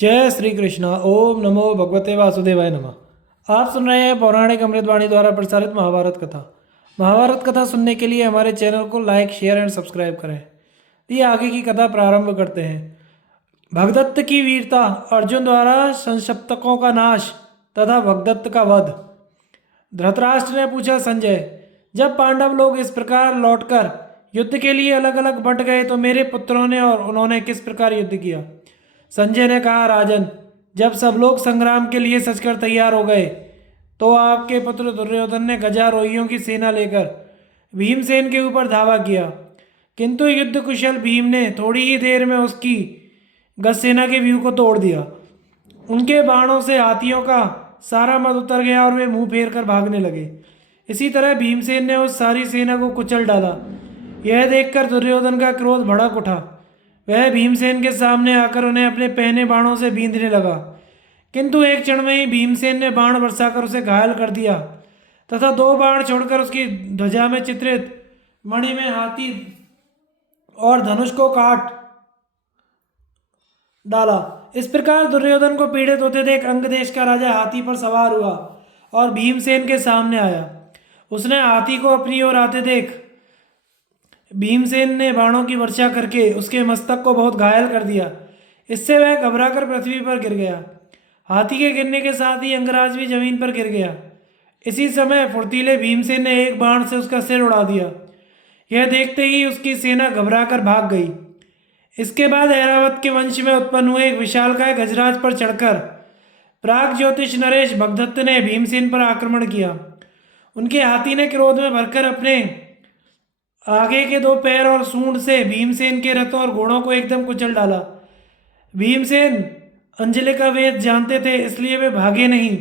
जय श्री कृष्णा। ओम नमो भगवते वासुदेवाय नमः। आप सुन रहे हैं पौराणिक अमृतवाणी द्वारा प्रसारित महाभारत कथा। महाभारत कथा सुनने के लिए हमारे चैनल को लाइक शेयर एंड सब्सक्राइब करें। ये आगे की कथा प्रारंभ करते हैं। भगदत्त की वीरता, अर्जुन द्वारा संशप्तकों का नाश तथा भगदत्त का वध। धृतराष्ट्र ने पूछा, संजय, जब पांडव लोग इस प्रकार लौटकर युद्ध के लिए अलग अलग बंट गए तो मेरे पुत्रों ने और उन्होंने किस प्रकार युद्ध किया? संजय ने कहा, राजन, जब सब लोग संग्राम के लिए सजकर तैयार हो गए तो आपके पुत्र दुर्योधन ने गजारोहियों की सेना लेकर भीमसेन के ऊपर धावा किया, किंतु युद्ध कुशल भीम ने थोड़ी ही देर में उसकी गजसेना के व्यूह को तोड़ दिया। उनके बाणों से हाथियों का सारा मद उतर गया और वे मुंह फेर कर भागने लगे। इसी तरह भीमसेन ने उस सारी सेना को कुचल डाला। यह देखकर दुर्योधन का क्रोध भड़क उठा। वह भीमसेन के सामने आकर उन्हें अपने पहने बाणों से बींधने लगा, किंतु एक क्षण में ही भीमसेन ने बाण बरसाकर उसे घायल कर दिया तथा दो बाण छोड़कर उसकी ध्वजा में चित्रित मणि में हाथी और धनुष को काट डाला। इस प्रकार दुर्योधन को पीड़ित होते देख अंग देश का राजा हाथी पर सवार हुआ और भीमसेन के सामने आया। उसने हाथी को अपनी ओर आते देख भीमसेन ने बाणों की वर्षा करके उसके मस्तक को बहुत घायल कर दिया। इससे वह घबराकर पृथ्वी पर गिर गया। हाथी के गिरने के साथ ही अंगराज भी जमीन पर गिर गया। इसी समय फुर्तीले भीमसेन ने एक बाण से उसका सिर उड़ा दिया। यह देखते ही उसकी सेना घबराकर भाग गई। इसके बाद ऐरावत के वंश में उत्पन्न हुए एक विशालकाय गजराज पर चढ़कर प्राग ज्योतिष नरेश भगदत्त ने भीमसेन पर आक्रमण किया। उनके हाथी ने क्रोध में भरकर अपने आगे के दो पैर और सूंड से भीमसेन के रथों और घोड़ों को एकदम कुचल डाला। भीमसेन अंजलि का वेद जानते थे, इसलिए वे भागे नहीं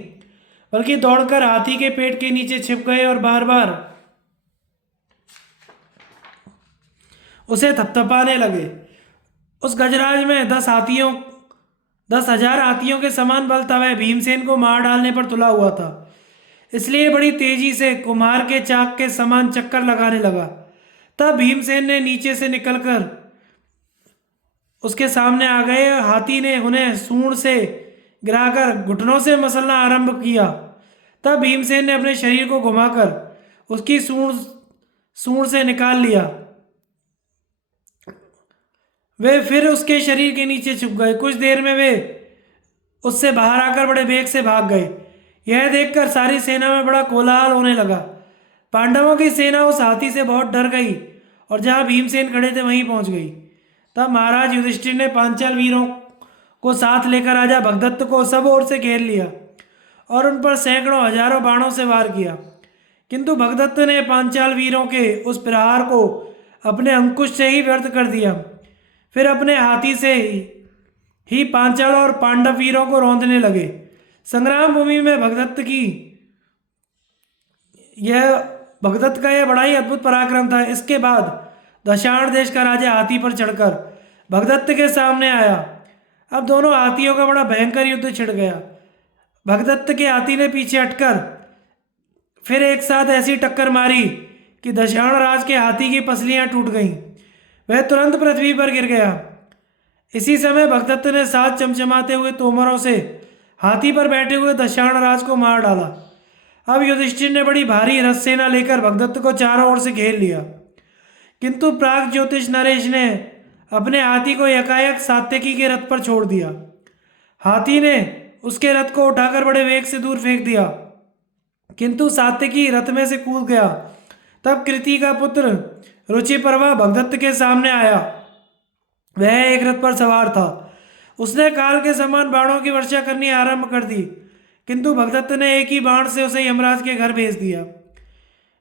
बल्कि दौड़कर हाथी के पेट के नीचे छिप गए और बार बार उसे थपथपाने लगे। उस गजराज में 10,000 हाथियों के समान बल था। वह भीमसेन को मार डालने पर तुला हुआ था, इसलिए बड़ी तेजी से कुम्हार के चाक के समान चक्कर लगाने लगा। तब भीमसेन ने नीचे से निकलकर उसके सामने आ गए। हाथी ने उन्हें सूंड से गिराकर घुटनों से मसलना आरंभ किया। तब भीमसेन ने अपने शरीर को घुमाकर उसकी सूंड से निकाल लिया। वे फिर उसके शरीर के नीचे छुप गए। कुछ देर में वे उससे बाहर आकर बड़े वेग से भाग गए। यह देखकर सारी सेना में बड़ा कोलाहल होने लगा। पांडवों की सेना उस हाथी से बहुत डर गई और जहां भीमसेन खड़े थे वहीं पहुंच गई। तब महाराज युधिष्ठिर ने पांचाल वीरों को साथ लेकर राजा भगदत्त को सब ओर से घेर लिया और उन पर सैकड़ों हजारों बाणों से वार किया, किंतु भगदत्त ने पांचाल वीरों के उस प्रहार को अपने अंकुश से ही व्यर्थ कर दिया। फिर अपने हाथी से ही पांचाल और पांडव वीरों को रौंदने लगे। संग्राम भूमि में भगदत्त का यह बड़ा ही अद्भुत पराक्रम था। इसके बाद दशाण देश का राजा हाथी पर चढ़कर भगदत्त के सामने आया। अब दोनों हाथियों का बड़ा भयंकर युद्ध छिड़ गया। भगदत्त के हाथी ने पीछे हटकर फिर एक साथ ऐसी टक्कर मारी कि दशाण राज के हाथी की पसलियां टूट गईं। वह तुरंत पृथ्वी पर गिर गया। इसी समय भगदत्त ने साथ चमचमाते हुए तोमरों से हाथी पर बैठे हुए दशाण राज को मार डाला। अब युधिष्ठिर ने बड़ी भारी रथ सेना लेकर भगदत्त को चारों ओर से घेर लिया, किंतु प्राग ज्योतिष नरेश ने अपने हाथी को यकायक सात्यकी के रथ पर छोड़ दिया। हाथी ने उसके रथ को उठाकर बड़े वेग से दूर फेंक दिया, किंतु सात्यकी रथ में से कूद गया। तब कृति का पुत्र रुचिपर्वा भगदत्त के सामने आया। वह एक रथ पर सवार था। उसने काल के समान बाणों की वर्षा करनी आरंभ कर दी, किंतु भगदत्त ने एक ही बाण से उसे यमराज के घर भेज दिया।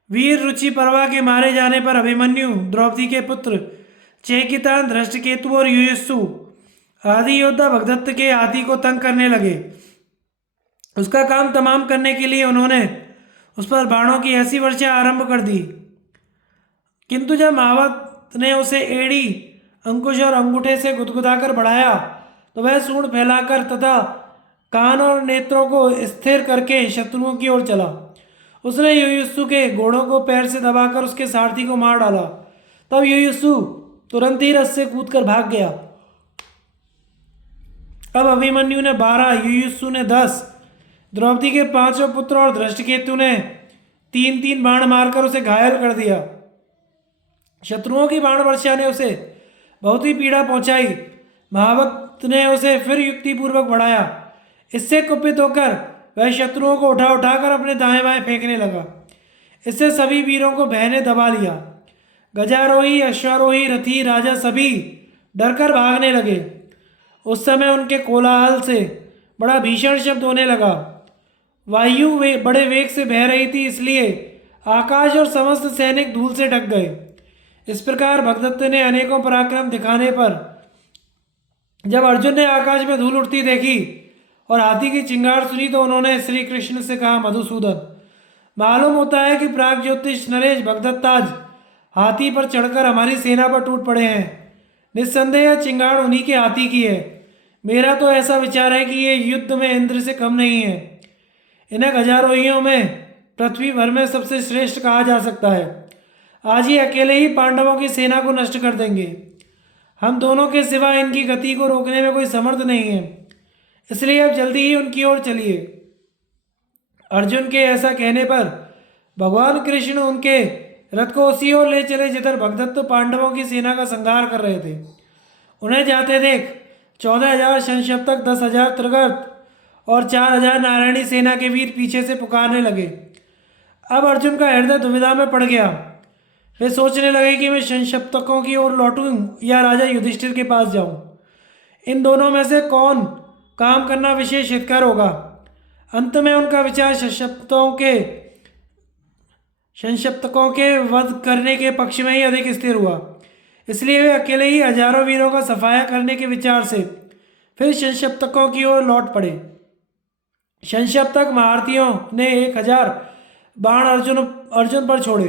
वीर रुचिपर्वा के मारे जाने पर अभिमन्यु, द्रौपदी के पुत्र चेकितान, धृष्टकेतु और युयुत्सु आदि योद्धा भगदत्त के हाथी को तंग करने लगे। उसका काम तमाम करने के लिए उन्होंने उस पर बाणों की ऐसी वर्षा आरंभ कर दी, किंतु जब महावत ने उसे एड़ी, अंकुश और अंगूठे से गुदगुदाकर बढ़ाया तो वह सूंड फैलाकर तथा कान और नेत्रों को स्थिर करके शत्रुओं की ओर चला। उसने युयुत्सु के घोड़ों को पैर से दबाकर उसके सारथी को मार डाला। तब युयुत्सु तुरंत ही रथ से कूदकर भाग गया। अब अभिमन्यु ने 12, युयुत्सु ने 10, द्रौपदी के 5 पुत्र और धृष्टकेतु ने 3-3 बाण मारकर उसे घायल कर दिया। शत्रुओं की बाण वर्षा ने उसे बहुत ही पीड़ा पहुंचाई। महाभक्त ने उसे फिर युक्तिपूर्वक बढ़ाया। इससे कुपित होकर वह शत्रुओं को उठा उठाकर अपने दाएं बाएं फेंकने लगा। इससे सभी वीरों को भय ने दबा लिया। गजारोही, अश्वारोही, रथी, राजा सभी डरकर भागने लगे। उस समय उनके कोलाहल से बड़ा भीषण शब्द होने लगा। वायु बड़े वेग से बह रही थी, इसलिए आकाश और समस्त सैनिक धूल से ढक गए। इस प्रकार भगदत्त ने अनेकों पराक्रम दिखाने पर जब अर्जुन ने आकाश में धूल उड़ती देखी और हाथी की चिंगार सुनी तो उन्होंने श्री कृष्ण से कहा, मधुसूदन, मालूम होता है कि प्राग ज्योतिष नरेश भगदत्त आज हाथी पर चढ़कर हमारी सेना पर टूट पड़े हैं। निस्संदेह चिंगार उन्हीं के हाथी की है। मेरा तो ऐसा विचार है कि ये युद्ध में इंद्र से कम नहीं है। इन्हें गजारोहियों में पृथ्वी भर में सबसे श्रेष्ठ कहा जा सकता है। आज ये अकेले ही पांडवों की सेना को नष्ट कर देंगे। हम दोनों के सिवा इनकी गति को रोकने में कोई समर्थ नहीं है, इसलिए अब जल्दी ही उनकी ओर चलिए। अर्जुन के ऐसा कहने पर भगवान कृष्ण उनके रथ को उसी ओर ले चले जिधर भगदत्त पांडवों की सेना का संहार कर रहे थे। उन्हें जाते देख 14,000 संशप्तक, 10,000 त्रिगर्त और 4,000 नारायणी सेना के वीर पीछे से पुकारने लगे। अब अर्जुन का हृदय दुविधा में पड़ गया। वे सोचने लगे कि मैं संशप्तकों की ओर लौटूं या राजा युधिष्ठिर के पास जाऊं। इन दोनों में से कौन काम करना विशेष हितकर होगा। अंत में उनका विचार संशप्तकों के वध करने के पक्ष में ही अधिक स्थिर हुआ। इसलिए वे अकेले ही हजारों वीरों का सफाया करने के विचार से फिर संशप्तकों की ओर लौट पड़े। संशप्तक महारथियों ने 1,000 बाण अर्जुन पर छोड़े।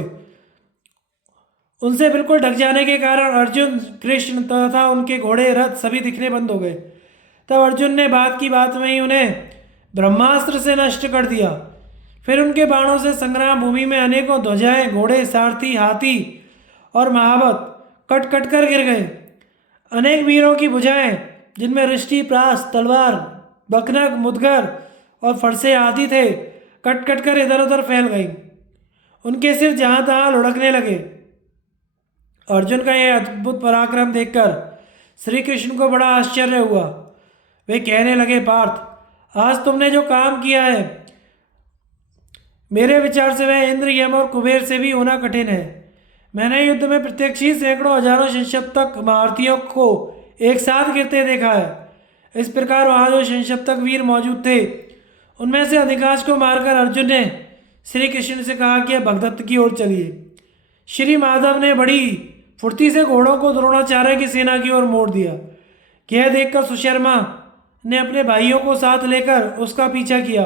उनसे बिल्कुल ढक जाने के कारण अर्जुन, कृष्ण तथा उनके घोड़े, रथ सभी दिखने बंद हो गए। तब अर्जुन ने बात की बात में ही उन्हें ब्रह्मास्त्र से नष्ट कर दिया। फिर उनके बाणों से संग्राम भूमि में अनेकों ध्वजाएं, घोड़े, सारथी, हाथी और महावत कट कट कर गिर गए। अनेक वीरों की भुजाएं, जिनमें रिष्टि, प्रास, तलवार, बकनक, मुदगर और फरसे आदि थे, कट कट कर इधर उधर फैल गई। उनके सिर जहां तहां लुढ़कने लगे। अर्जुन का यह अद्भुत पराक्रम देखकर श्री कृष्ण को बड़ा आश्चर्य हुआ। वे कहने लगे, पार्थ, आज तुमने जो काम किया है, मेरे विचार से वह इंद्र, यम और कुबेर से भी होना कठिन है। मैंने युद्ध में प्रत्यक्ष ही सैकड़ों हजारों संशप्तक महारथियों को एक साथ गिरते देखा है। इस प्रकार वहाँ जो संशप्तक वीर मौजूद थे, उनमें से अधिकांश को मारकर अर्जुन ने श्री कृष्ण से कहा कि अब भगदत्त की ओर चलिए। श्री माधव ने बड़ी फुर्ती से घोड़ों को द्रोणाचार्य की सेना की ओर मोड़ दिया। यह देखकर सुशर्मा ने अपने भाइयों को साथ लेकर उसका पीछा किया।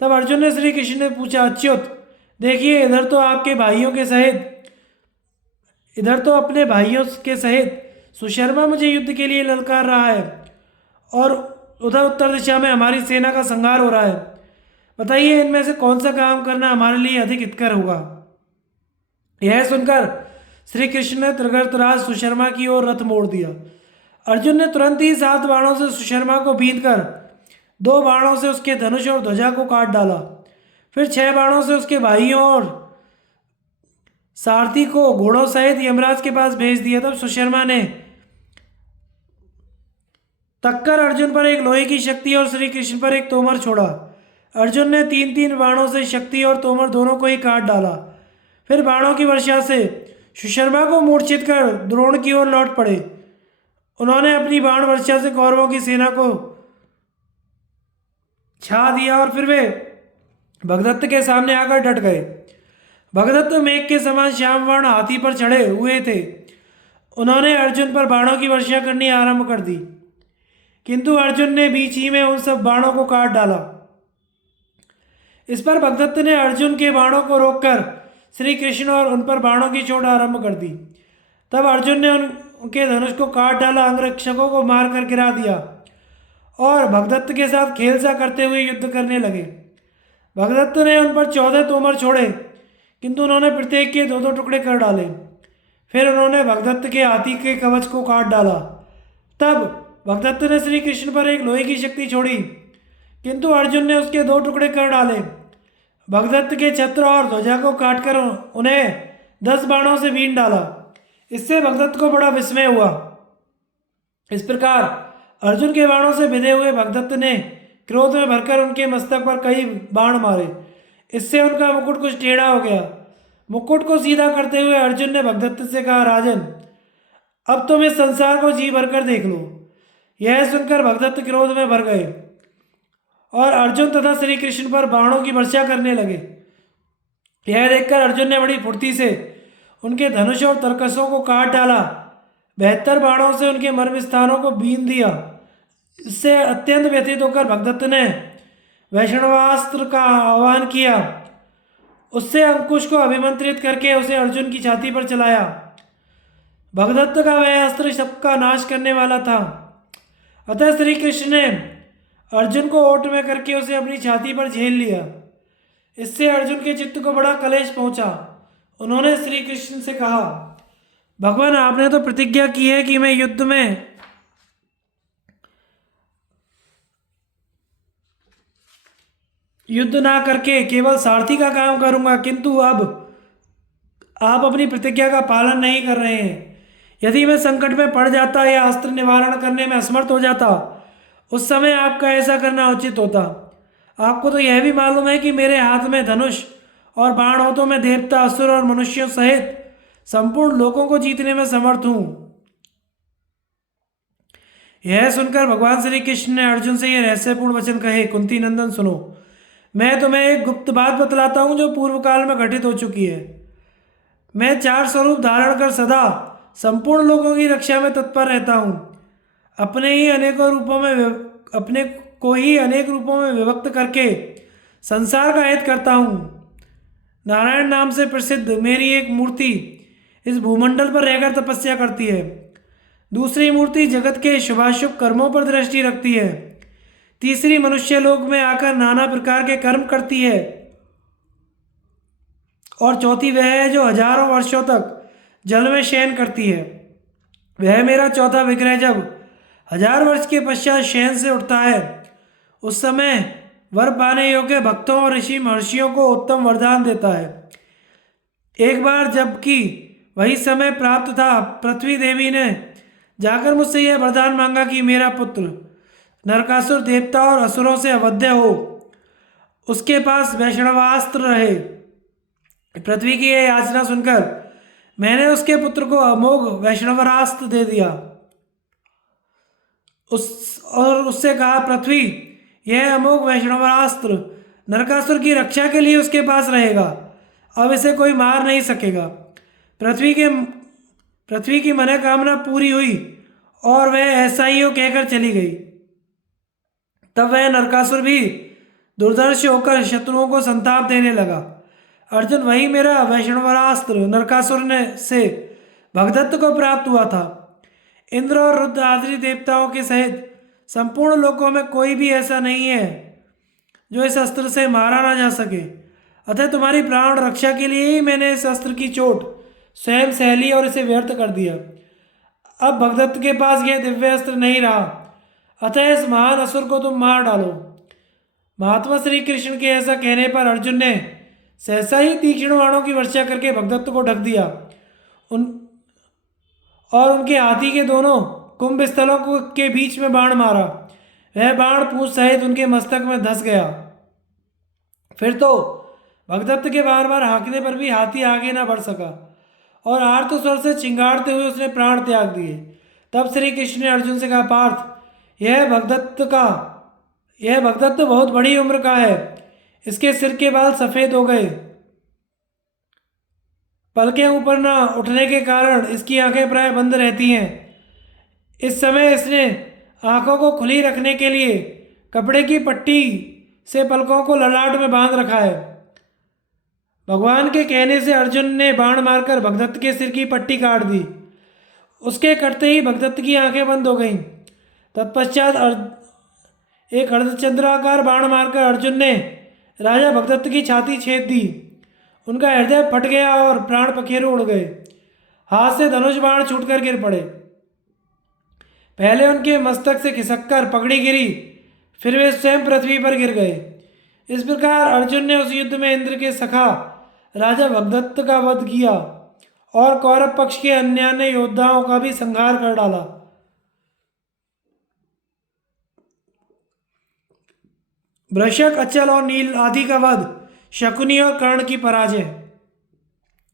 तब अर्जुन ने श्री कृष्ण ने पूछा, अच्युत, देखिए, इधर तो अपने भाइयों के सहित सुशर्मा मुझे युद्ध के लिए ललकार रहा है और उधर उत्तर दिशा में हमारी सेना का संहार हो रहा है। बताइए, इनमें से कौन सा काम करना हमारे लिए अधिक हितकर होगा। यह सुनकर श्री कृष्ण ने त्रिगर्तराज सुशर्मा की ओर रथ मोड़ दिया। अर्जुन ने तुरंत ही 7 बाणों से सुशर्मा को बींधकर 2 बाणों से उसके धनुष और ध्वजा को काट डाला। फिर 6 बाणों से उसके भाइयों और सारथी को घोड़ों सहित यमराज के पास भेज दिया। तब सुशर्मा ने तक्कर अर्जुन पर एक लोहे की शक्ति और श्री कृष्ण पर एक तोमर छोड़ा। अर्जुन ने 3-3 बाणों से शक्ति और तोमर दोनों को ही काट डाला। फिर बाणों की वर्षा से सुशर्मा को मूर्छित कर द्रोण की ओर लौट पड़े। उन्होंने अपनी बाण वर्षा से कौरवों की सेना को छा दिया और फिर वे भगदत्त के सामने आकर डट गए। भगदत्त मेघ के समान श्यामवर्ण हाथी पर चढ़े हुए थे। उन्होंने अर्जुन पर बाणों की वर्षा करनी आरंभ कर दी, किंतु अर्जुन ने बीच ही में उन सब बाणों को काट डाला। इस पर भगदत्त ने अर्जुन के बाणों को रोककर श्री कृष्ण और उन पर बाणों की चोट आरंभ कर दी। तब अर्जुन ने उनके धनुष को काट डाला, अंगरक्षकों को मारकर गिरा दिया और भगदत्त के साथ खेल सा करते हुए युद्ध करने लगे। भगदत्त ने उन पर 14 तोमर छोड़े, किंतु उन्होंने प्रत्येक के 2-2 टुकड़े कर डाले। फिर उन्होंने भगदत्त के हाथी के कवच को काट डाला। तब भगदत्त ने श्री कृष्ण पर एक लोहे की शक्ति छोड़ी, किंतु अर्जुन ने उसके 2 टुकड़े कर डाले। भगदत्त के छत्र और ध्वजा को काटकर उन्हें 10 बाणों से बीन डाला। इससे भगदत्त को बड़ा विस्मय हुआ। इस प्रकार अर्जुन के बाणों से भिदे हुए भगदत्त ने क्रोध में भरकर उनके मस्तक पर कई बाण मारे। इससे उनका मुकुट कुछ टेढ़ा हो गया। मुकुट को सीधा करते हुए अर्जुन ने भगदत्त से कहा, राजन, अब तुम इस संसार को जी भरकर देख लो। यह सुनकर भगदत्त क्रोध में भर गए और अर्जुन तथा श्री कृष्ण पर बाणों की वर्षा करने लगे। यह देखकर अर्जुन ने बड़ी फुर्ती से उनके धनुष और तरकसों को काट डाला। 72 बाणों से उनके मर्म स्थानों को बीन दिया। इससे अत्यंत व्यथित होकर भगदत्त ने वैष्णवास्त्र का आह्वान किया। उससे अंकुश को अभिमंत्रित करके उसे अर्जुन की छाती पर चलाया। भगदत्त का वह अस्त्र सबका नाश करने वाला था। अतः श्री कृष्ण ने अर्जुन को ओट में करके उसे अपनी छाती पर झेल लिया। इससे अर्जुन के चित्त को बड़ा कलेश पहुंचा। उन्होंने श्री कृष्ण से कहा, भगवान, आपने तो प्रतिज्ञा की है कि मैं युद्ध ना करके केवल सारथी का काम करूंगा, किंतु अब आप अपनी प्रतिज्ञा का पालन नहीं कर रहे हैं। यदि मैं संकट में पड़ जाता या अस्त्र निवारण करने में असमर्थ हो जाता, उस समय आपका ऐसा करना उचित होता। आपको तो यह भी मालूम है कि मेरे हाथ में धनुष और बाण हो तो मैं देवता, असुर और मनुष्यों सहित संपूर्ण लोगों को जीतने में समर्थ हूं। यह सुनकर भगवान श्री कृष्ण ने अर्जुन से यह रहस्यपूर्ण वचन कहे, कुंती नंदन, सुनो, मैं तुम्हें एक गुप्त बात बतलाता हूं जो पूर्व काल में घटित हो चुकी है। मैं 4 स्वरूप धारण कर सदा संपूर्ण लोगों की रक्षा में तत्पर रहता हूं। अपने को ही अनेक रूपों में विभक्त करके संसार का हित करता हूं। नारायण नाम से प्रसिद्ध मेरी एक मूर्ति इस भूमंडल पर रहकर तपस्या करती है। दूसरी मूर्ति जगत के शुभाशुभ कर्मों पर दृष्टि रखती है। तीसरी मनुष्य लोक में आकर नाना प्रकार के कर्म करती है। और चौथी वह है जो हजारों वर्षों तक जल में शयन करती है। वह मेरा चौथा विग्रह जब 1000 वर्ष के पश्चात शयन से उठता है, उस समय वर पाने योग्य भक्तों और ऋषि महर्षियों को उत्तम वरदान देता है। एक बार जबकि वही समय प्राप्त था, पृथ्वी देवी ने जाकर मुझसे यह वरदान मांगा कि मेरा पुत्र नरकासुर देवता और असुरों से अवध्य हो, उसके पास वैष्णवास्त्र रहे। पृथ्वी की यह याचना सुनकर मैंने उसके पुत्र को अमोघ वैष्णवास्त्र दे दिया। उससे कहा, पृथ्वी, यह अमोघ वैष्णवास्त्र नरकासुर की रक्षा के लिए उसके पास रहेगा। अब इसे कोई मार नहीं सकेगा। पृथ्वी की मनोकामना पूरी हुई और वह ऐसा ही हो कहकर चली गई। तब वह नरकासुर भी दुर्धर्ष होकर शत्रुओं को संताप देने लगा। अर्जुन, वही मेरा वैष्णवास्त्र नरकासुर से भगदत्त को प्राप्त हुआ था। इंद्र और रुद्र आदि देवताओं के सहित संपूर्ण लोकों में कोई भी ऐसा नहीं है जो इस अस्त्र से मारा ना जा सके। अतः तुम्हारी प्राण रक्षा के लिए ही मैंने इस अस्त्र की चोट स्वयं सह ली और इसे व्यर्थ कर दिया। अब भगदत्त के पास यह दिव्य अस्त्र नहीं रहा, अतः इस महान असुर को तुम मार डालो। महात्मा श्री कृष्ण के ऐसा कहने पर अर्जुन ने सहसा ही तीक्ष्ण बाणों की वर्षा करके भगदत्त को ढक दिया और उनके हाथी के दोनों कुंभ स्थलों के बीच में बाण मारा। वह बाण पूंछ सहित उनके मस्तक में धंस गया। फिर तो भगदत्त के बार बार हाँकने पर भी हाथी आगे न बढ़ सका और आर्त स्वर से चिंगाड़ते हुए उसने प्राण त्याग दिए। तब श्री कृष्ण ने अर्जुन से कहा, पार्थ, यह भगदत्त बहुत बड़ी उम्र का है। इसके सिर के बाल सफेद हो गए। पलकें ऊपर न उठने के कारण इसकी आंखें प्राय बंद रहती हैं। इस समय इसने आंखों को खुली रखने के लिए कपड़े की पट्टी से पलकों को ललाट में बांध रखा है। भगवान के कहने से अर्जुन ने बाण मारकर भगदत्त के सिर की पट्टी काट दी। उसके कटते ही भगदत्त की आंखें बंद हो गईं। तत्पश्चात एक अर्धचंद्राकार बाण मारकर अर्जुन ने राजा भगदत्त की छाती छेद दी। उनका हृदय फट गया और प्राण पखेरु उड़ गए। हाथ से धनुष बाण छूटकर गिर पड़े। पहले उनके मस्तक से खिसककर पगड़ी गिरी, फिर वे स्वयं पृथ्वी पर गिर गए। इस प्रकार अर्जुन ने उस युद्ध में इंद्र के सखा राजा भगदत्त का वध किया और कौरव पक्ष के अन्य योद्धाओं का भी संहार कर डाला। वृषक, अचल और नील आदि का वध, शकुनी और कर्ण की पराजय।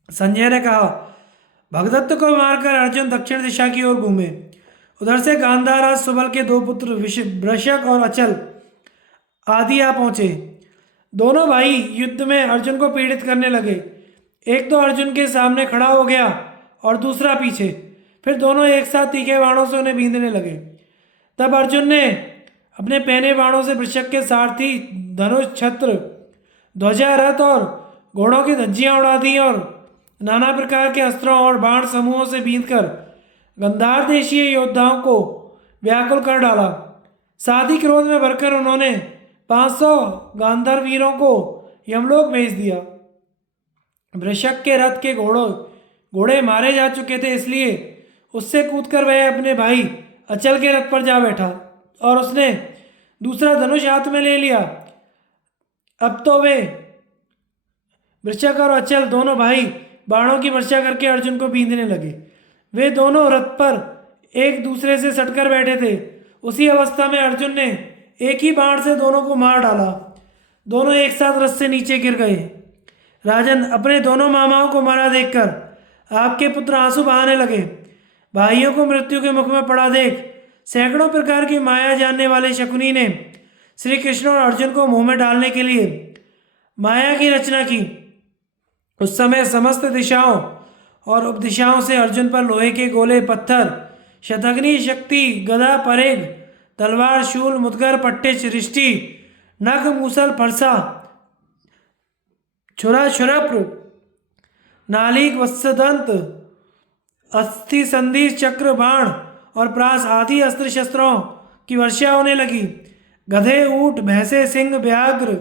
संजय ने कहा, भगदत्त को मारकर अर्जुन दक्षिण दिशा की ओर घूमे। उधर से गांधार और सुबल के दो पुत्र वृषक और अचल आदि आ पहुंचे। दोनों भाई युद्ध में अर्जुन को पीड़ित करने लगे। एक तो अर्जुन के सामने खड़ा हो गया और दूसरा पीछे। फिर दोनों एक साथ तीखे बाणों से उन्हें बींधने लगे। तब अर्जुन ने अपने पहने बाणों से वृषक के सारथी, धनुष, छत्र, ध्वजा, रथ और घोड़ों की धज्जियां उड़ा दी और नाना प्रकार के अस्त्रों और बाण समूहों से बींधकर गंधार देशीय योद्धाओं को व्याकुल कर डाला। साथ ही क्रोध में भरकर उन्होंने 500 गांधार वीरों को यमलोक भेज दिया। वृषक के रथ के घोड़े मारे जा चुके थे, इसलिए उससे कूदकर वह अपने भाई अचल के रथ पर जा बैठा और उसने दूसरा धनुष हाथ में ले लिया। अब तो वे वृषक और अचल दोनों भाई बाणों की वर्षा करके अर्जुन को बींधने लगे। वे दोनों रथ पर एक दूसरे से सटकर बैठे थे। उसी अवस्था में अर्जुन ने एक ही बाण से दोनों को मार डाला। दोनों एक साथ रथ से नीचे गिर गए। राजन, अपने दोनों मामाओं को मरा देखकर आपके पुत्र आंसू बहाने लगे। भाइयों को मृत्यु के मुख में पड़ा देख सैकड़ों प्रकार की माया जानने वाले शकुनी ने श्री कृष्ण और अर्जुन को मुंह में डालने के लिए माया की रचना की। उस समय समस्त दिशाओं और उपदिशाओं से अर्जुन पर लोहे के गोले, पत्थर, शतग्नि, शक्ति, गदा, परेग, तलवार, शूल, मुदगर, पट्टे, रिष्टि, नख, मूसल, फरसा, छुरा, छुरप्र, नालिक, वत्सदंत, अस्थि, संधि, चक्र, बाण और प्रास आदि अस्त्र शस्त्रों की वर्षा होने लगी। गधे, ऊंट, भैंसे, सिंह, व्याघ्र,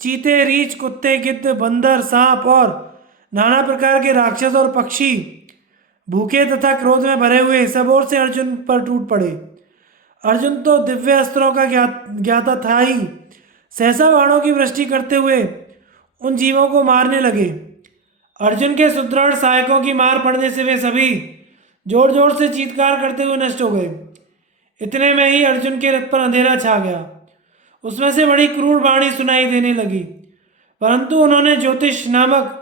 चीते, रीछ, कुत्ते, गिद्ध, बंदर, सांप और नाना प्रकार के राक्षस और पक्षी भूखे तथा क्रोध में भरे हुए सब ओर से अर्जुन पर टूट पड़े। अर्जुन तो दिव्य अस्त्रों का ज्ञाता था ही, सहसा बाणों की वृष्टि करते हुए उन जीवों को मारने लगे। अर्जुन के सुदृढ़ सहायकों की मार पड़ने से वे सभी जोर जोर से चीत्कार करते हुए नष्ट हो गए। इतने में ही अर्जुन के रथ पर अंधेरा छा गया। उसमें से बड़ी क्रूर वाणी सुनाई देने लगी, परंतु उन्होंने ज्योतिष नामक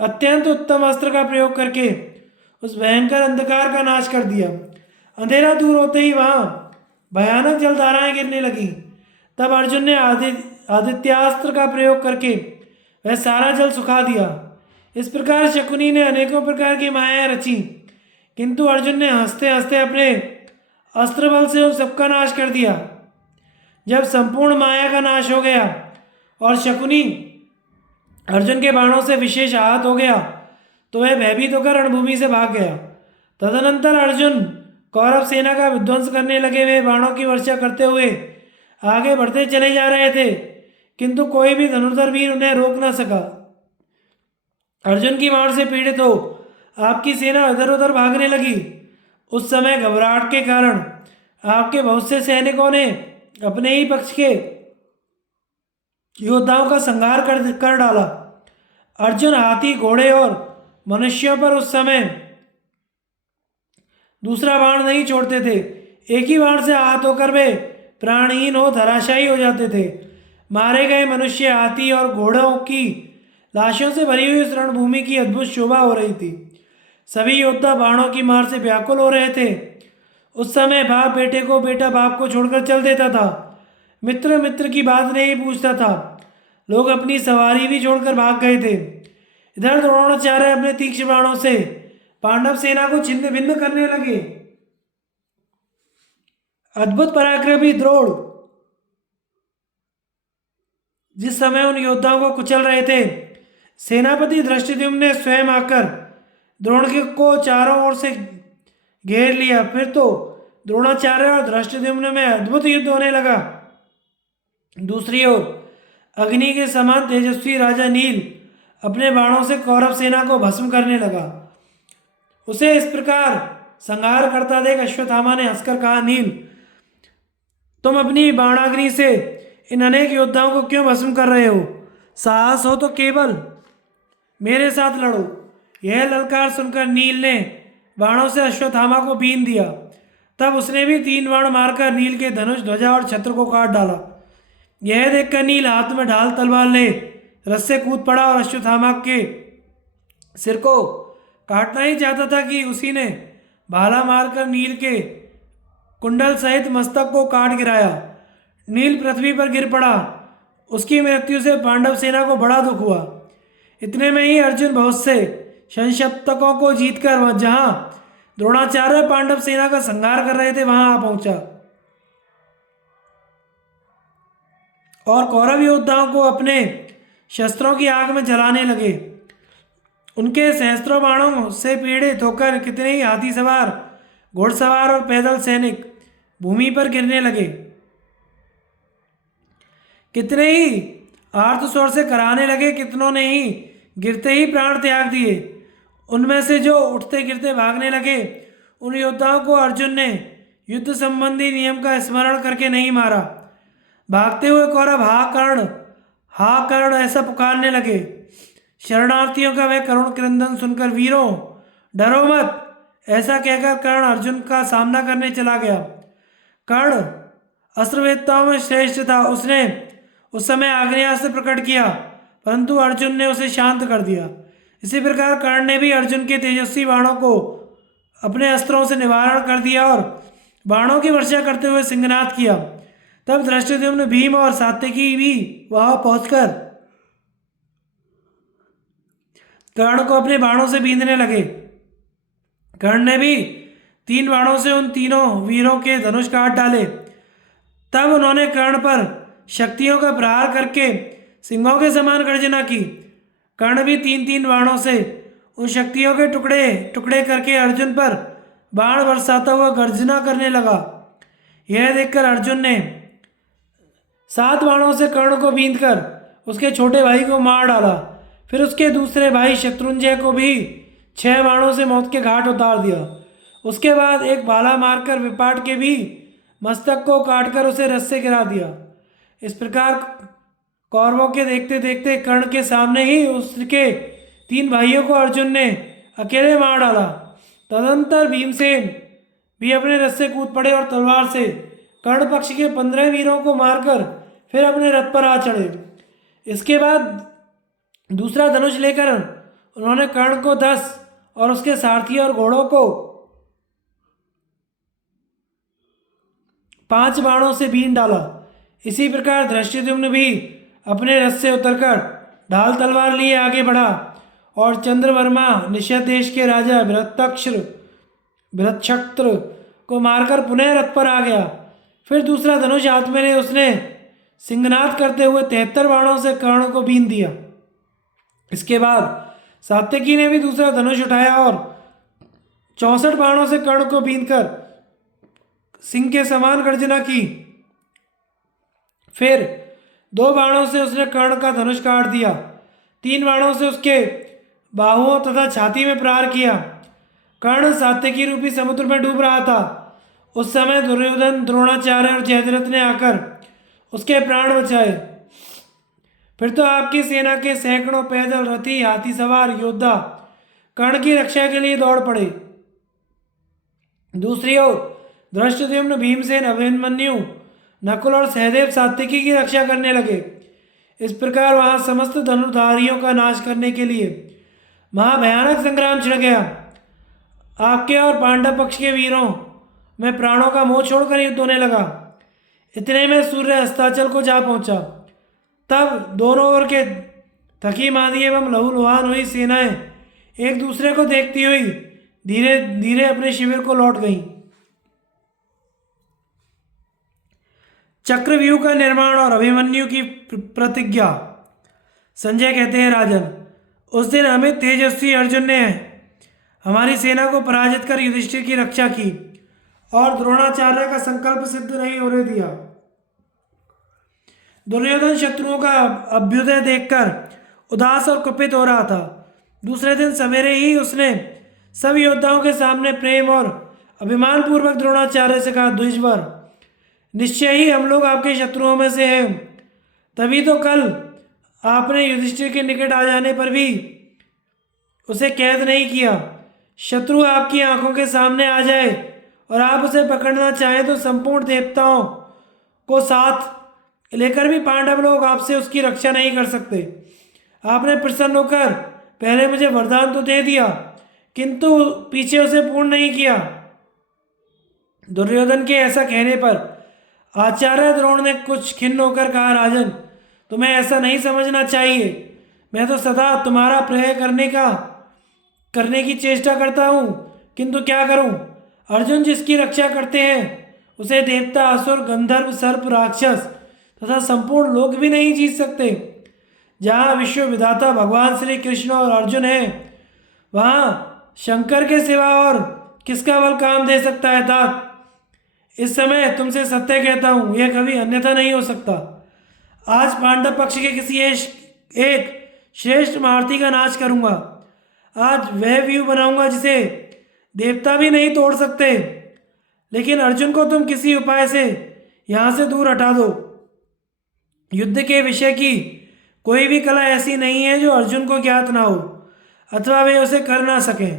अत्यंत उत्तम अस्त्र का प्रयोग करके उस भयंकर अंधकार का नाश कर दिया। अंधेरा दूर होते ही वहां भयानक जलधाराएं गिरने लगी। तब अर्जुन ने आदित्यास्त्र का प्रयोग करके वह सारा जल सुखा दिया। इस प्रकार शकुनी ने अनेकों प्रकार की मायाएं रची, किंतु अर्जुन ने हंसते हंसते अपने अस्त्र बल से उन सबका नाश कर दिया। जब संपूर्ण माया का नाश हो गया और शकुनी अर्जुन के बाणों से विशेष आहत हो गया, तो वह भयभीत होकर रणभूमि से भाग गया। तदनंतर अर्जुन कौरव सेना का विध्वंस करने लगे। वे बाणों की वर्षा करते हुए आगे बढ़ते चले जा रहे थे, किंतु कोई भी धनुर्धर वीर उन्हें रोक न सका। अर्जुन की मार से पीड़ित हो आपकी सेना इधर उधर भागने लगी। उस समय घबराहट के कारण आपके बहुत से सैनिकों ने अपने ही पक्ष के योद्धाओं का संहार कर डाला। अर्जुन हाथी, घोड़े और मनुष्यों पर उस समय दूसरा बाण नहीं छोड़ते थे। एक ही बाण से आहत होकर वे प्राणहीन हो धराशायी हो जाते थे। मारे गए मनुष्य, हाथी और घोड़ों की लाशों से भरी हुई इस रणभूमि की अद्भुत शोभा हो रही थी। सभी योद्धा बाणों की मार से व्याकुल हो रहे थे। उस समय बाप बेटे को, बेटा बाप को छोड़कर चल देता था। मित्र मित्र की बात नहीं पूछता था। लोग अपनी सवारी भी छोड़कर भाग गए थे। इधर द्रोणाचार्य अपने तीक्ष्ण बाणों से पांडव सेना को छिन्न भिन्न करने लगे। अद्भुत पराक्रमी द्रोण जिस समय उन योद्धाओं को कुचल रहे थे, सेनापति धृष्टद्युम्न ने स्वयं आकर द्रोण को चारों ओर से घेर लिया। फिर तो द्रोणाचार्य और धृष्टद्युम्न में अद्भुत युद्ध होने लगा। दूसरी ओर अग्नि के समान तेजस्वी राजा नील अपने बाणों से कौरव सेना को भस्म करने लगा। उसे इस प्रकार संहार करता देख अश्वत्थामा ने हंसकर कहा, नील, तुम अपनी बाणाग्नि से इन अनेक योद्धाओं को क्यों भस्म कर रहे हो? साहस हो तो केवल मेरे साथ लड़ो। यह ललकार सुनकर नील ने बाणों से अश्वत्थामा को बीन दिया। तब उसने भी 3 बाण मारकर नील के धनुष, ध्वजा और छत्र को काट डाला। यह देखकर नील हाथ में ढाल तलवार ले रथ से कूद पड़ा और अश्वत्थामा के सिर को काटना ही चाहता था कि उसी ने भाला मारकर नील के कुंडल सहित मस्तक को काट गिराया। नील पृथ्वी पर गिर पड़ा। उसकी मृत्यु से पांडव सेना को बड़ा दुख हुआ। इतने में ही अर्जुन बहुत से संशप्तकों को जीतकर जहां द्रोणाचार्य पांडव सेना का संहार कर रहे थे वहां आ पहुंचा और कौरव योद्धाओं को अपने शस्त्रों की आग में जलाने लगे। उनके सहस्त्रों बाणों से पीड़ित होकर कितने ही हाथी सवार, घुड़सवार और पैदल सैनिक भूमि पर गिरने लगे। कितने ही आर्त स्वर से कराहने लगे। कितनों ने ही गिरते ही प्राण त्याग दिए। उनमें से जो उठते गिरते भागने लगे, उन योद्धाओं को अर्जुन ने युद्ध संबंधी नियम का स्मरण करके नहीं मारा। भागते हुए कौरव हा कर्ण ऐसा पुकारने लगे। शरणार्थियों का वह करुण क्रंदन सुनकर, वीरों डरो मत, ऐसा कहकर कर्ण अर्जुन का सामना करने चला गया। कर्ण अस्त्रवेत्ताओं में श्रेष्ठ था। उसने उस समय आग्नेयास्त्र प्रकट किया, परंतु अर्जुन ने उसे शांत कर दिया। इसी प्रकार कर्ण ने भी अर्जुन के तेजस्वी बाणों को अपने अस्त्रों से निवारण कर दिया और बाणों की वर्षा करते हुए सिंहनाद किया। तब धृष्टद्युम्न, भीम और सात्यकी भी वहां पहुंचकर कर्ण को अपने बाणों से बींधने लगे। कर्ण ने भी 3 बाणों से उन तीनों वीरों के धनुष काट डाले। तब उन्होंने कर्ण पर शक्तियों का प्रहार करके सिंहों के समान गर्जना की। कर्ण भी 3-3 बाणों से उन शक्तियों के टुकड़े टुकड़े करके अर्जुन पर बाण बरसाता हुआ गर्जना करने लगा। यह देखकर अर्जुन ने 7 बाणों से कर्ण को बींधकर उसके छोटे भाई को मार डाला। फिर उसके दूसरे भाई शत्रुंजय को भी 6 बाणों से मौत के घाट उतार दिया। उसके बाद एक भाला मारकर विपाट के भी मस्तक को काटकर उसे रस्से से गिरा दिया। इस प्रकार कौरवों के देखते देखते कर्ण के सामने ही उसके 3 भाइयों को अर्जुन ने अकेले मार डाला। तदंतर भीमसेन भी अपने रथ से कूद पड़े और तलवार से कर्ण पक्ष के 15 वीरों को मारकर फिर अपने रथ पर आ चढ़े। इसके बाद दूसरा धनुष लेकर उन्होंने कर्ण को 10 और उसके सारथी और घोड़ों को 5 बाणों से बीन डाला। इसी प्रकार धृष्टद्युम्न भी अपने रथ से उतरकर ढाल तलवार लिए आगे बढ़ा और चंद्रवर्मा निषद देश के राजा बृहत्क्षत्र को मारकर पुनः रथ पर आ गया। फिर दूसरा धनुष हाथ में ले उसने सिंहनाद करते हुए 73 बाणों से कर्ण को बीन दिया। इसके बाद सात्यकी ने भी दूसरा धनुष उठाया और 64 बाणों से कर्ण को बीनकर सिंह के समान गर्जना की। फिर 2 बाणों से उसने कर्ण का धनुष काट दिया। 3 बाणों से उसके बाहुओं तथा छाती में प्रहार किया। कर्ण सात्यकी रूपी समुद्र में डूब रहा था। उस समय दुर्योधन, द्रोणाचार्य और जयद्रथ ने आकर उसके प्राण बचाए। फिर तो आपकी सेना के सैकड़ों पैदल रथी, हाथी सवार योद्धा कर्ण की रक्षा के लिए दौड़ पड़े। दूसरी ओर धृष्टद्युम्न, भीमसेन, अभिमन्यु, नकुल और सहदेव सात्यकी की रक्षा करने लगे। इस प्रकार वहां समस्त धनुर्धारियों का नाश करने के लिए महाभयानक संग्राम छिड़ गया। आपके और पांडव पक्ष के वीरों में प्राणों का मोह छोड़कर युद्ध होने लगा। इतने में सूर्य अस्ताचल को जा पहुंचा। तब दोनों ओर के थकी मांदी एवं लहूलुहान हुई सेनाएं एक दूसरे को देखती हुई धीरे धीरे अपने शिविर को लौट गईं। चक्रव्यूह का निर्माण और अभिमन्यु की प्रतिज्ञा। संजय कहते हैं, राजन, उस दिन अमित तेजस्वी अर्जुन ने हमारी सेना को पराजित कर युधिष्ठिर की रक्षा की और द्रोणाचार्य का संकल्प सिद्ध नहीं होने दिया। दुर्योधन शत्रुओं का अभ्युदय देखकर उदास और कुपित हो रहा था। दूसरे दिन सवेरे ही उसने सब योद्धाओं के सामने प्रेम और अभिमान पूर्वक द्रोणाचार्य से कहा, द्विजवर, निश्चय ही हम लोग आपके शत्रुओं में से हैं। तभी तो कल आपने युधिष्ठिर के निकट आ जाने पर भी उसे कैद नहीं किया। शत्रु आपकी आंखों के सामने आ जाए और आप उसे पकड़ना चाहें तो संपूर्ण देवताओं को साथ लेकर भी पांडव लोग आपसे उसकी रक्षा नहीं कर सकते। आपने प्रसन्न होकर पहले मुझे वरदान तो दे दिया, किंतु पीछे उसे पूर्ण नहीं किया। दुर्योधन के ऐसा कहने पर आचार्य द्रोण ने कुछ खिन्न होकर कहा, राजन, तुम्हें ऐसा नहीं समझना चाहिए। मैं तो सदा तुम्हारा प्रय करने की चेष्टा करता हूँ, किंतु क्या करूँ? अर्जुन जिसकी रक्षा करते हैं उसे देवता, असुर, गंधर्व, सर्प, राक्षस तथा संपूर्ण लोग भी नहीं जीत सकते। जहाँ विश्व विधाता भगवान श्री कृष्ण और अर्जुन हैं, वहाँ शंकर के सिवा और किसका बल काम दे सकता है? तात, इस समय तुमसे सत्य कहता हूँ, यह कभी अन्यथा नहीं हो सकता। आज पांडव पक्ष के किसी एक श्रेष्ठ महारथी का नाश करूँगा। आज वह व्यू बनाऊंगा जिसे देवता भी नहीं तोड़ सकते। लेकिन अर्जुन को तुम किसी उपाय से यहाँ से दूर हटा दो। युद्ध के विषय की कोई भी कला ऐसी नहीं है जो अर्जुन को ज्ञात ना हो अथवा वे उसे कर ना सकें।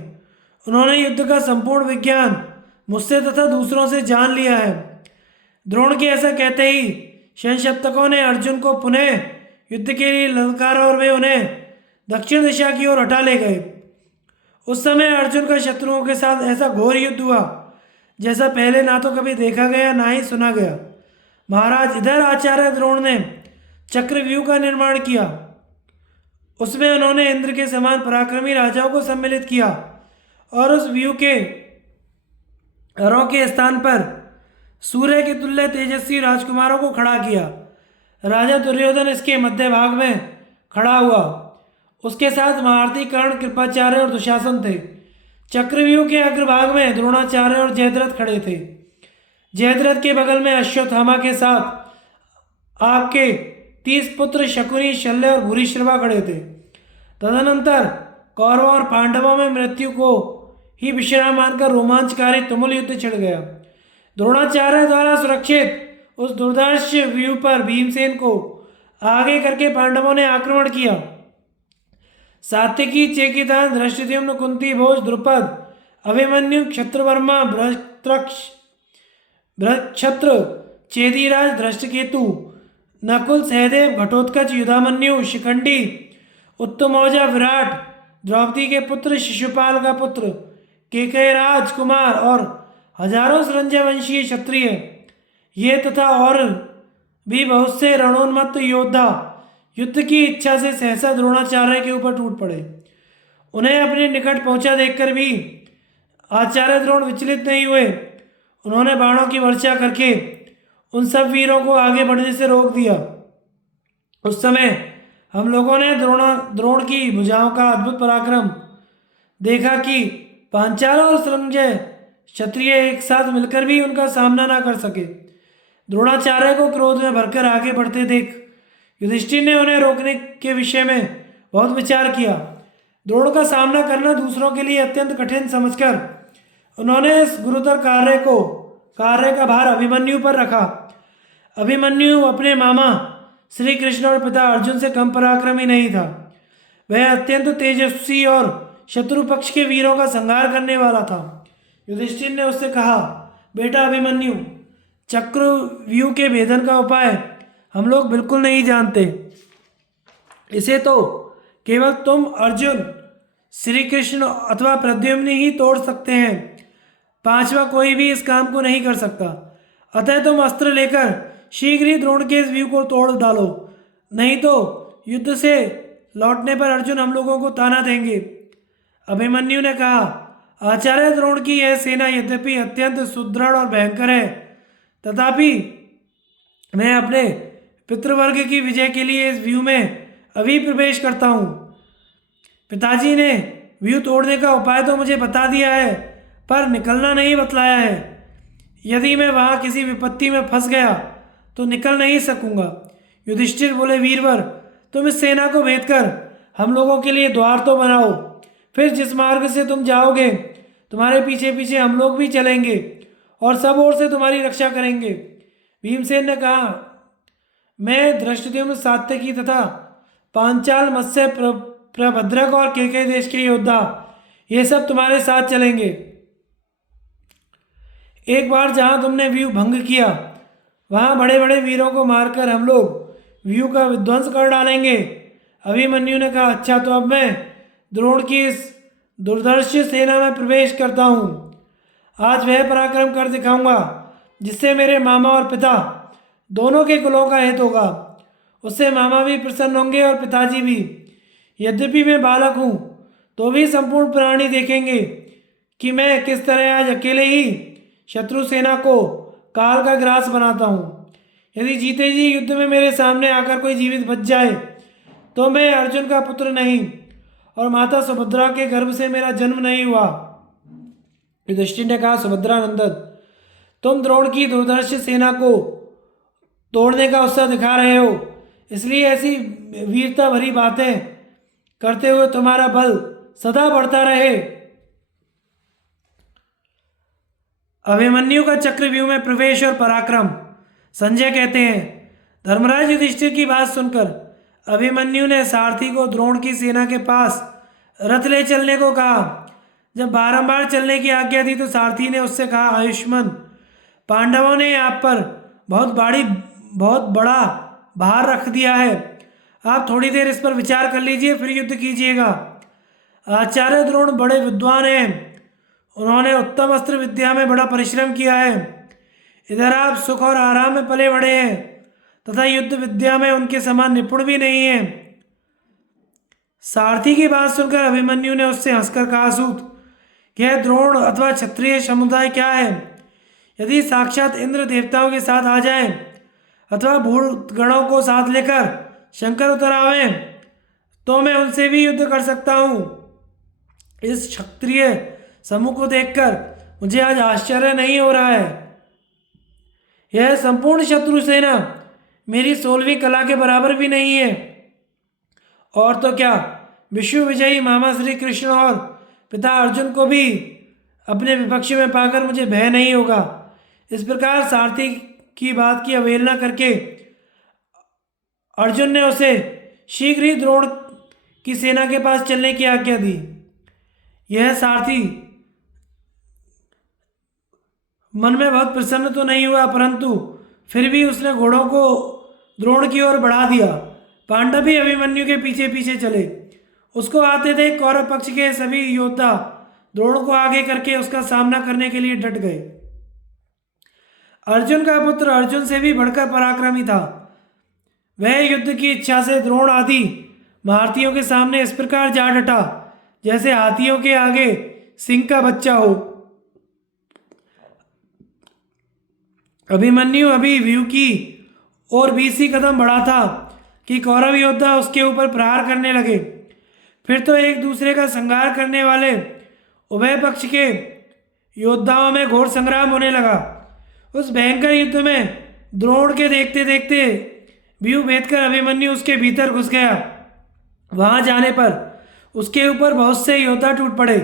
उन्होंने युद्ध का संपूर्ण विज्ञान मुझसे तथा दूसरों से जान लिया है। द्रोण के ऐसा कहते ही संशप्तकों ने अर्जुन को पुनः युद्ध के लिए ललकारा और वे उन्हें दक्षिण दिशा की ओर हटा ले गए। उस समय अर्जुन का शत्रुओं के साथ ऐसा घोर युद्ध हुआ जैसा पहले ना तो कभी देखा गया ना ही सुना गया। महाराज, इधर आचार्य द्रोण ने चक्रव्यूह का निर्माण किया। उसमें उन्होंने इंद्र के समान पराक्रमी राजाओं को सम्मिलित किया और उस व्यू के अरों के स्थान पर सूर्य के तुल्य तेजस्वी राजकुमारों को खड़ा किया। राजा दुर्योधन इसके मध्य भाग में खड़ा हुआ। उसके साथ महारथी कर्ण, कृपाचार्य और दुशासन थे। चक्रव्यूह के अग्रभाग में द्रोणाचार्य और जयद्रथ खड़े थे। जयद्रथ के बगल में अश्वत्थामा के साथ आपके 30 पुत्र शकुनी, शल्य और भूरिश्रवा खड़े थे। तदनंतर कौरवों और पांडवों में मृत्यु को ही विश्राम मानकर रोमांचकारी तुमुल युद्ध छिड़ गया। द्रोणाचार्य द्वारा सुरक्षित उस दुर्धर्ष व्यू पर भीमसेन को आगे करके पांडवों ने आक्रमण किया। सात्यकी, चेकितान, धृष्टद्युम्न, कुंती, भोज, द्रुपद, अभिमन्यु, क्षत्रवर्मा, बृहक्षत्र, चेदीराज, धृष्टकेतु, नकुल, सहदेव, घटोत्कच, युधामन्यु, शिखंडी, उत्तमौजा, विराट, द्रौपदी के पुत्र, शिशुपाल का पुत्र, केकयराज कुमार और हजारों संजय वंशीय क्षत्रिय, ये तथा और भी बहुत से रणोन्मत्त योद्धा युद्ध की इच्छा से सहसा द्रोणाचार्य के ऊपर टूट पड़े। उन्हें अपने निकट पहुंचा देखकर भी आचार्य द्रोण विचलित नहीं हुए। उन्होंने बाणों की वर्षा करके उन सब वीरों को आगे बढ़ने से रोक दिया। उस समय हम लोगों ने द्रोण की भुजाओं का अद्भुत पराक्रम देखा कि पांचाल और संजय क्षत्रिय एक साथ मिलकर भी उनका सामना ना कर सके। द्रोणाचार्य को क्रोध में भरकर आगे बढ़ते देख युधिष्ठिर ने उन्हें रोकने के विषय में बहुत विचार किया। द्रोण का सामना करना दूसरों के लिए अत्यंत कठिन समझकर उन्होंने इस गुरुतर कार्य का भार अभिमन्यु पर रखा। अभिमन्यु अपने मामा श्री कृष्ण और पिता अर्जुन से कम पराक्रमी नहीं था। वह अत्यंत तेजस्वी और शत्रु पक्ष के वीरों का संहार करने वाला था। युधिष्ठिर ने उससे कहा, बेटा अभिमन्यु, चक्रव्यूह के भेदन का उपाय हम लोग बिल्कुल नहीं जानते। इसे तो केवल तुम, अर्जुन, श्री कृष्ण अथवा प्रद्युम्न ही तोड़ सकते हैं। पांचवा कोई भी इस काम को नहीं कर सकता। अतः तुम अस्त्र लेकर शीघ्र ही द्रोण के इस व्यू को तोड़ डालो, नहीं तो युद्ध से लौटने पर अर्जुन हम लोगों को ताना देंगे। अभिमन्यु ने कहा, आचार्य द्रोण की यह सेना यद्यपि अत्यंत सुदृढ़ और भयंकर है, तथापि मैं अपने पितृवर्ग की विजय के लिए इस व्यू में अभी प्रवेश करता हूँ। पिताजी ने व्यू तोड़ने का उपाय तो मुझे बता दिया है, पर निकलना नहीं बतलाया है। यदि मैं वहाँ किसी विपत्ति में फंस गया तो निकल नहीं सकूँगा। युधिष्ठिर बोले, वीरवर, तुम इस सेना को भेद कर हम लोगों के लिए द्वार तो बनाओ। फिर जिस मार्ग से तुम जाओगे तुम्हारे पीछे पीछे हम लोग भी चलेंगे और सब ओर से तुम्हारी रक्षा करेंगे। भीमसेन ने कहा, मैं धृष्टद्युम्न, सात्यकी तथा पांचाल, मत्स्य, प्रभद्रक और केकय देश के योद्धा, ये सब तुम्हारे साथ चलेंगे। एक बार जहां तुमने व्यू भंग किया, वहां बड़े बड़े वीरों को मारकर हम लोग व्यू का विध्वंस कर डालेंगे। अभिमन्यु ने कहा, अच्छा, तो अब मैं द्रोण की इस दुर्धर्ष सेना में प्रवेश करता हूँ। आज वह पराक्रम कर दिखाऊंगा जिससे मेरे मामा और पिता दोनों के कुलों का हित होगा। उससे मामा भी प्रसन्न होंगे और पिताजी भी। यद्यपि मैं बालक हूँ तो भी संपूर्ण प्राणी देखेंगे कि मैं किस तरह आज अकेले ही शत्रु सेना को काल का ग्रास बनाता हूँ। यदि जीते जी युद्ध में मेरे सामने आकर कोई जीवित बच जाए तो मैं अर्जुन का पुत्र नहीं और माता सुभद्रा के गर्भ से मेरा जन्म नहीं हुआ। युधिष्ठिर ने कहा, सुभद्रा नंदन, तुम द्रोण की दुर्धर्ष सेना को तोड़ने का उत्साह दिखा रहे हो, इसलिए ऐसी वीरता भरी बातें करते हुए तुम्हारा बल सदा बढ़ता रहे। अभिमन्यु का चक्रव्यूह में प्रवेश और पराक्रम। संजय कहते हैं, धर्मराज युधिष्ठिर की बात सुनकर अभिमन्यु ने सारथी को द्रोण की सेना के पास रथ ले चलने को कहा। जब बारंबार चलने की आज्ञा दी तो सारथी ने उससे कहा, आयुष्मान, पांडवों ने आप पर बहुत बड़ा भार रख दिया है। आप थोड़ी देर इस पर विचार कर लीजिए, फिर युद्ध कीजिएगा। आचार्य द्रोण बड़े विद्वान हैं, उन्होंने उत्तम अस्त्र विद्या में बड़ा परिश्रम किया है। इधर आप सुख और आराम में पले बड़े हैं तथा युद्ध विद्या में उनके समान निपुण भी नहीं है। सारथी की बात सुनकर अभिमन्यु ने उससे हंसकर कहा, सूत, यह द्रोण अथवा क्षत्रिय समुदाय क्या है? यदि साक्षात इंद्र देवताओं के साथ आ जाएं अथवा भूत गणों को साथ लेकर शंकर उतर आवें तो मैं उनसे भी युद्ध कर सकता हूँ। इस क्षत्रिय समूह को देखकर मुझे आज आश्चर्य नहीं हो रहा है। यह संपूर्ण शत्रु सेना मेरी 16वीं कला के बराबर भी नहीं है। और तो क्या, विश्व विजयी मामा श्री कृष्ण और पिता अर्जुन को भी अपने विपक्ष में पाकर मुझे भय नहीं होगा। इस प्रकार सारथी की बात की अवहेलना करके अर्जुन ने उसे शीघ्र ही द्रोण की सेना के पास चलने की आज्ञा दी। यह सारथी मन में बहुत प्रसन्न तो नहीं हुआ, परंतु फिर भी उसने घोड़ों को द्रोण की ओर बढ़ा दिया। पांडव भी अभिमन्यु के पीछे पीछे चले। उसको आते देख कौरव पक्ष के सभी योद्धा द्रोण को आगे करके उसका सामना करने के लिए डट गए। अर्जुन का पुत्र अर्जुन से भी बढ़कर पराक्रमी था। वह युद्ध की इच्छा से द्रोण आदि महारथियों के सामने इस प्रकार जा डटा जैसे हाथियों के आगे सिंह का बच्चा हो। अभिमन्यु अभी व्यू की और 20 कदम बढ़ा था कि कौरव योद्धा उसके ऊपर प्रहार करने लगे। फिर तो एक दूसरे का संहार करने वाले उभय पक्ष के योद्धाओं में घोर संग्राम होने लगा। उस भयंकर युद्ध में द्रोण के देखते देखते व्यू भेदकर अभिमन्यु उसके भीतर घुस गया। वहां जाने पर उसके ऊपर बहुत से योद्धा टूट पड़े,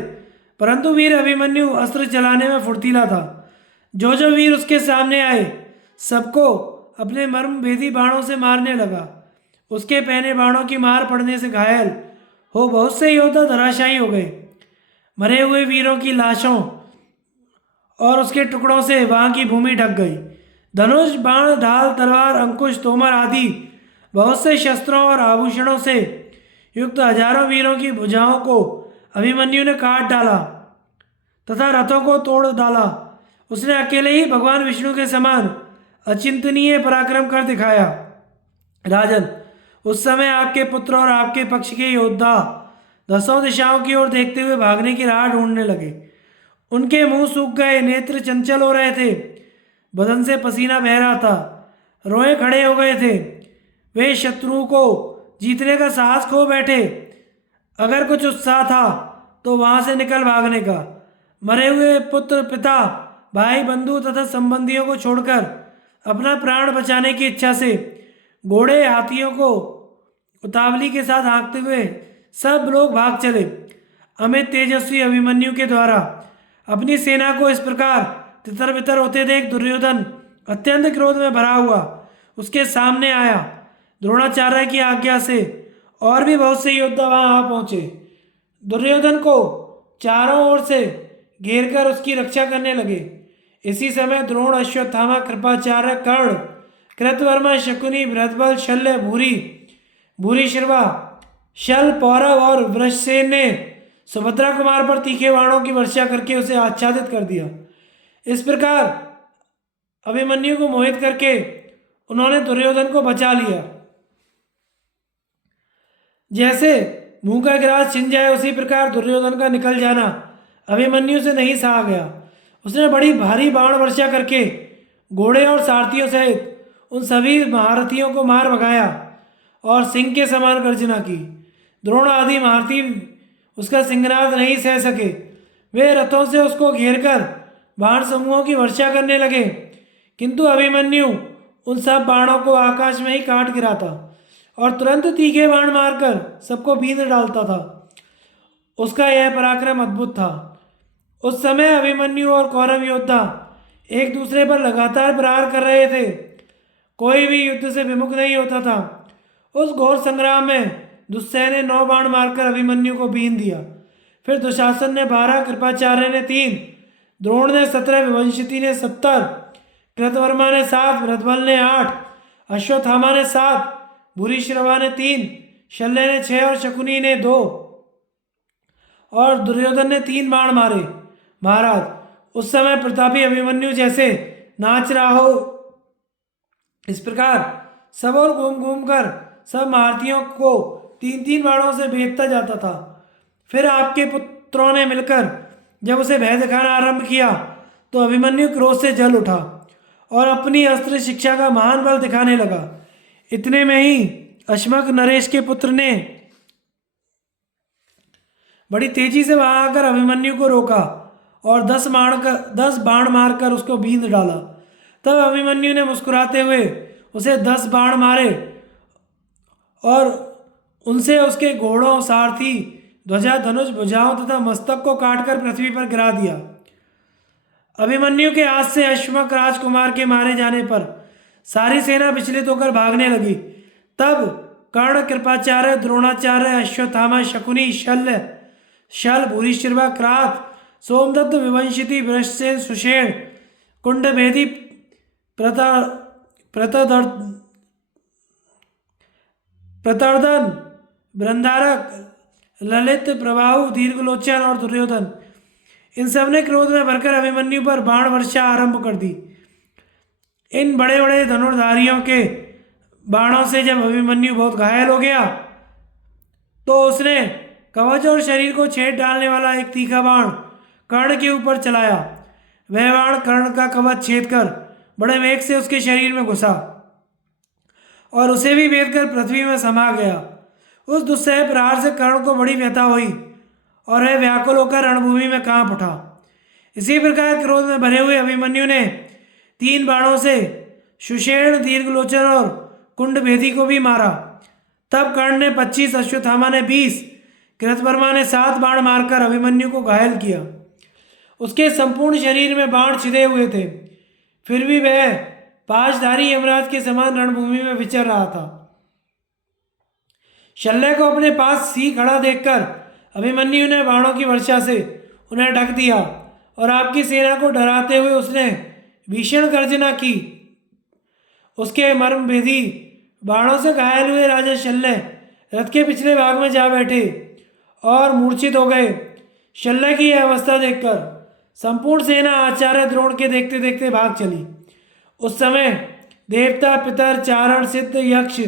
परंतु वीर अभिमन्यु अस्त्र चलाने में फुर्तीला था। जो जो वीर उसके सामने आए सबको अपने मर्म भेदी बाणों से मारने लगा। उसके पहने बाणों की मार पड़ने से घायल हो बहुत से योद्धा धराशायी हो गए। मरे हुए वीरों की लाशों और उसके टुकड़ों से वहां की भूमि ढक गई। धनुष, बाण, ढाल, तलवार, अंकुश, तोमर आदि बहुत से शस्त्रों और आभूषणों से युक्त हजारों वीरों की भुजाओं को अभिमन्यु ने काट डाला तथा रथों को तोड़ डाला। उसने अकेले ही भगवान विष्णु के समान अचिंतनीय पराक्रम कर दिखाया। राजन, उस समय आपके पुत्र और आपके पक्ष के योद्धा 10 दिशाओं की ओर देखते हुए भागने की राह ढूंढने लगे। उनके मुंह सूख गए, नेत्र चंचल हो रहे थे, बदन से पसीना बह रहा था, रोए खड़े हो गए थे। वे शत्रु को जीतने का साहस खो बैठे। अगर कुछ उत्साह था तो वहां से निकल भागने का। मरे हुए पुत्र, पिता, भाई, बंधु तथा संबंधियों को छोड़कर अपना प्राण बचाने की इच्छा से घोड़े, हाथियों को उतावली के साथ हाँकते हुए सब लोग भाग चले। अमित तेजस्वी अभिमन्यु के द्वारा अपनी सेना को इस प्रकार तितर बितर होते देख दुर्योधन अत्यंत क्रोध में भरा हुआ उसके सामने आया। द्रोणाचार्य की आज्ञा से और भी बहुत से योद्धा वहां आ पहुंचे। दुर्योधन को चारों ओर से घेर कर उसकी रक्षा करने लगे। इसी समय द्रोण, अश्वत्थामा, कृपाचार्य, कर्ण, कृतवर्मा, शकुनी, बृहद्बल, शल्य, भूरी, भूरिश्रवा, शल, पौरव और वृषसेन ने सुभद्रा कुमार पर तीखे बाणों की वर्षा करके उसे आच्छादित कर दिया। इस प्रकार अभिमन्यु को मोहित करके उन्होंने दुर्योधन को बचा लिया। जैसे मुंह का गिलास छिन जाए उसी प्रकार दुर्योधन का निकल जाना अभिमन्यु से नहीं सहा गया। उसने बड़ी भारी बाण वर्षा करके घोड़े और सारथियों सहित उन सभी महारथियों को मार भगाया और सिंह के समान गर्जना की। द्रोण आदि महारथी उसका सिंहनाद नहीं सह सके। वे रथों से उसको घेरकर बाण समूहों की वर्षा करने लगे, किंतु अभिमन्यु उन सब बाणों को आकाश में ही काट गिराता और तुरंत तीखे बाण मारकर सबको बींध डालता था। उसका यह पराक्रम अद्भुत था। उस समय अभिमन्यु और कौरव योद्धा एक दूसरे पर लगातार प्रहार कर रहे थे। कोई भी युद्ध से विमुख नहीं होता था। उस घोर संग्राम में दुस्सह ने 9 बाण मारकर अभिमन्यु को बीन दिया। फिर दुशासन ने 12, कृपाचार्य ने 3, द्रोण ने 17, विभंशिति ने 70, कृतवर्मा ने 7, बृहद्बल ने 8, अश्वत्थामा ने 7, भूरिश्रवा ने 3, शल्य ने 6 और शकुनी ने 2 और दुर्योधन ने 3 बाण मारे। महाराज उस समय प्रतापी अभिमन्यु जैसे नाच रहा हो इस प्रकार सब और घूम घूम कर सब महारथियों को 3-3 बाणों से भेदता जाता था। फिर आपके पुत्रों ने मिलकर जब उसे भय दिखाना आरंभ किया तो अभिमन्यु क्रोध से जल उठा और अपनी अस्त्र शिक्षा का महान बल दिखाने लगा। इतने में ही अश्मक नरेश के पुत्र ने बड़ी तेजी से वहां आकर अभिमन्यु को रोका और 10 बाण मारकर उसको बींध डाला। तब अभिमन्यु ने मुस्कुराते हुए उसे 10 बाण मारे और उनसे उसके घोड़ों, सारथी, ध्वजा, धनुष, भुजाओं तथा मस्तक को काटकर पृथ्वी पर गिरा दिया। अभिमन्यु के हाथ से अश्वक राजकुमार के मारे जाने पर सारी सेना विचलित होकर भागने लगी। तब कर्ण, कृपाचार्य, द्रोणाचार्य, अश्वत्थामा, शकुनी, शल, भूरिश्रवा, क्रात, सोमदत्त, विभंशिति, वृषसेन, सुषेण, कुंडभेदी, प्रतर्दन, बृंदारक, ललित, प्रभाव, दीर्घलोचन और दुर्योधन इन सब ने क्रोध में भरकर अभिमन्यु पर बाण वर्षा आरंभ कर दी। इन बड़े बड़े धनुर्धारियों के बाणों से जब अभिमन्यु बहुत घायल हो गया तो उसने कवच और शरीर को छेद डालने वाला एक तीखा बाण कर्ण के ऊपर चलाया। वह बाण कर्ण का कवच छेद कर बड़े वेग से उसके शरीर में घुसा और उसे भी भेद कर पृथ्वी में समा गया। उस दुस्सह प्रहार से कर्ण को बड़ी व्यथा हुई और वह व्याकुल होकर रणभूमि में कांप उठा। इसी प्रकार क्रोध में भरे हुए अभिमन्यु ने 3 बाणों से सुषेण, दीर्घलोचन और कुंडभेदी को भी मारा। तब कर्ण ने 25, अश्वत्थामा ने 20, कृतवर्मा ने 7 बाण मारकर अभिमन्यु को घायल किया। उसके संपूर्ण शरीर में बाण छिदे हुए थे, फिर भी वह पाशधारी यमराज के समान रणभूमि में विचर रहा था। शल्य को अपने पास सी खड़ा देखकर अभिमन्यु ने बाणों की वर्षा से उन्हें ढक दिया और आपकी सेना को डराते हुए उसने भीषण गर्जना की। उसके मर्मभेदी बाणों से घायल हुए राजा शल्य रथ के पिछले भाग में जा बैठे और मूर्छित हो गए। शल्य की यह अवस्था देखकर संपूर्ण सेना आचार्य द्रोण के देखते देखते भाग चली। उस समय देवता, पितर, चारण, सिद्ध, यक्ष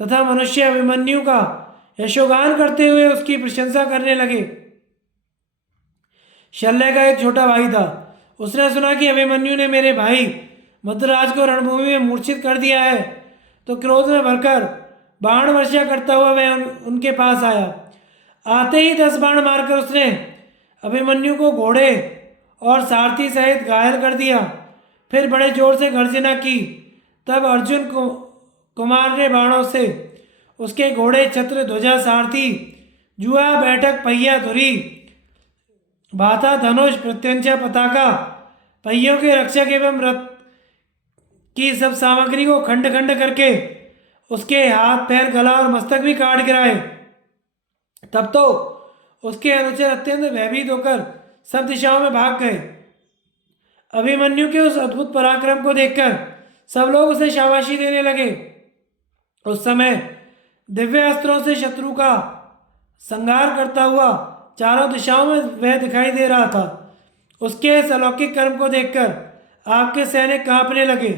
तथा मनुष्य अभिमन्यु का यशोगान करते हुए उसकी प्रशंसा करने लगे। शल्य का एक छोटा भाई था। उसने सुना कि अभिमन्यु ने मेरे भाई मद्राज को रणभूमि में मूर्छित कर दिया है तो क्रोध में भरकर बाण वर्षा करता हुआ वह उनके पास आया। आते ही 10 बाण मारकर उसने अभिमन्यु को घोड़े और सारथी सहित घायल कर दिया। फिर बड़े जोर से गर्जना की। तब अर्जुन कुमार ने बाणों से उसके घोड़े, छत्र, ध्वजा, सारथी, जुआ, बैठक, पहिया, धुरी, बाता, धनुष, प्रत्यंचा, पताका, पहियों के रक्षक एवं रथ की सब सामग्री को खंड खंड करके उसके हाथ, पैर, गला और मस्तक भी काट गिराए। तब तो उसके अनुचर अत्यंत भयभीत होकर सब दिशाओं में भाग गए। अभिमन्यु के उस अद्भुत पराक्रम को देखकर सब लोग उसे शाबाशी देने लगे। उस समय दिव्य अस्त्रों से शत्रु का संहार करता हुआ चारों दिशाओं में वह दिखाई दे रहा था। उसके इस अलौकिक कर्म को देखकर आपके सैनिक कांपने लगे।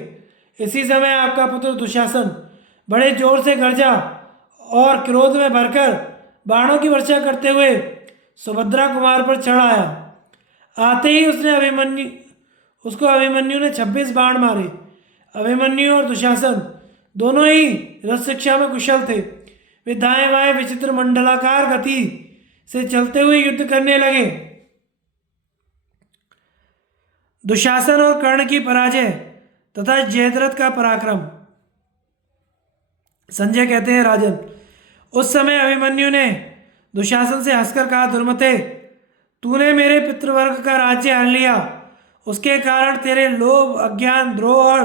इसी समय आपका पुत्र दुशासन बड़े जोर से गरजा और क्रोध में भरकर बाणों की वर्षा करते हुए सुभद्रा कुमार पर चढ़ आया। आते ही उसको अभिमन्यु ने 26 बाण मारे। अभिमन्यु और दुशासन दोनों ही रथ शिक्षा में कुशल थे। वे दाएं बाएं विचित्र मंडलाकार गति से चलते हुए युद्ध करने लगे। दुशासन और कर्ण की पराजय तथा जयद्रथ का पराक्रम। संजय कहते हैं, राजन, उस समय अभिमन्यु ने दुशासन से हंसकर कहा, दुर्मते, तूने मेरे पितृवर्ग का राज्य हर लिया। उसके कारण तेरे लोभ, अज्ञान, द्रोह और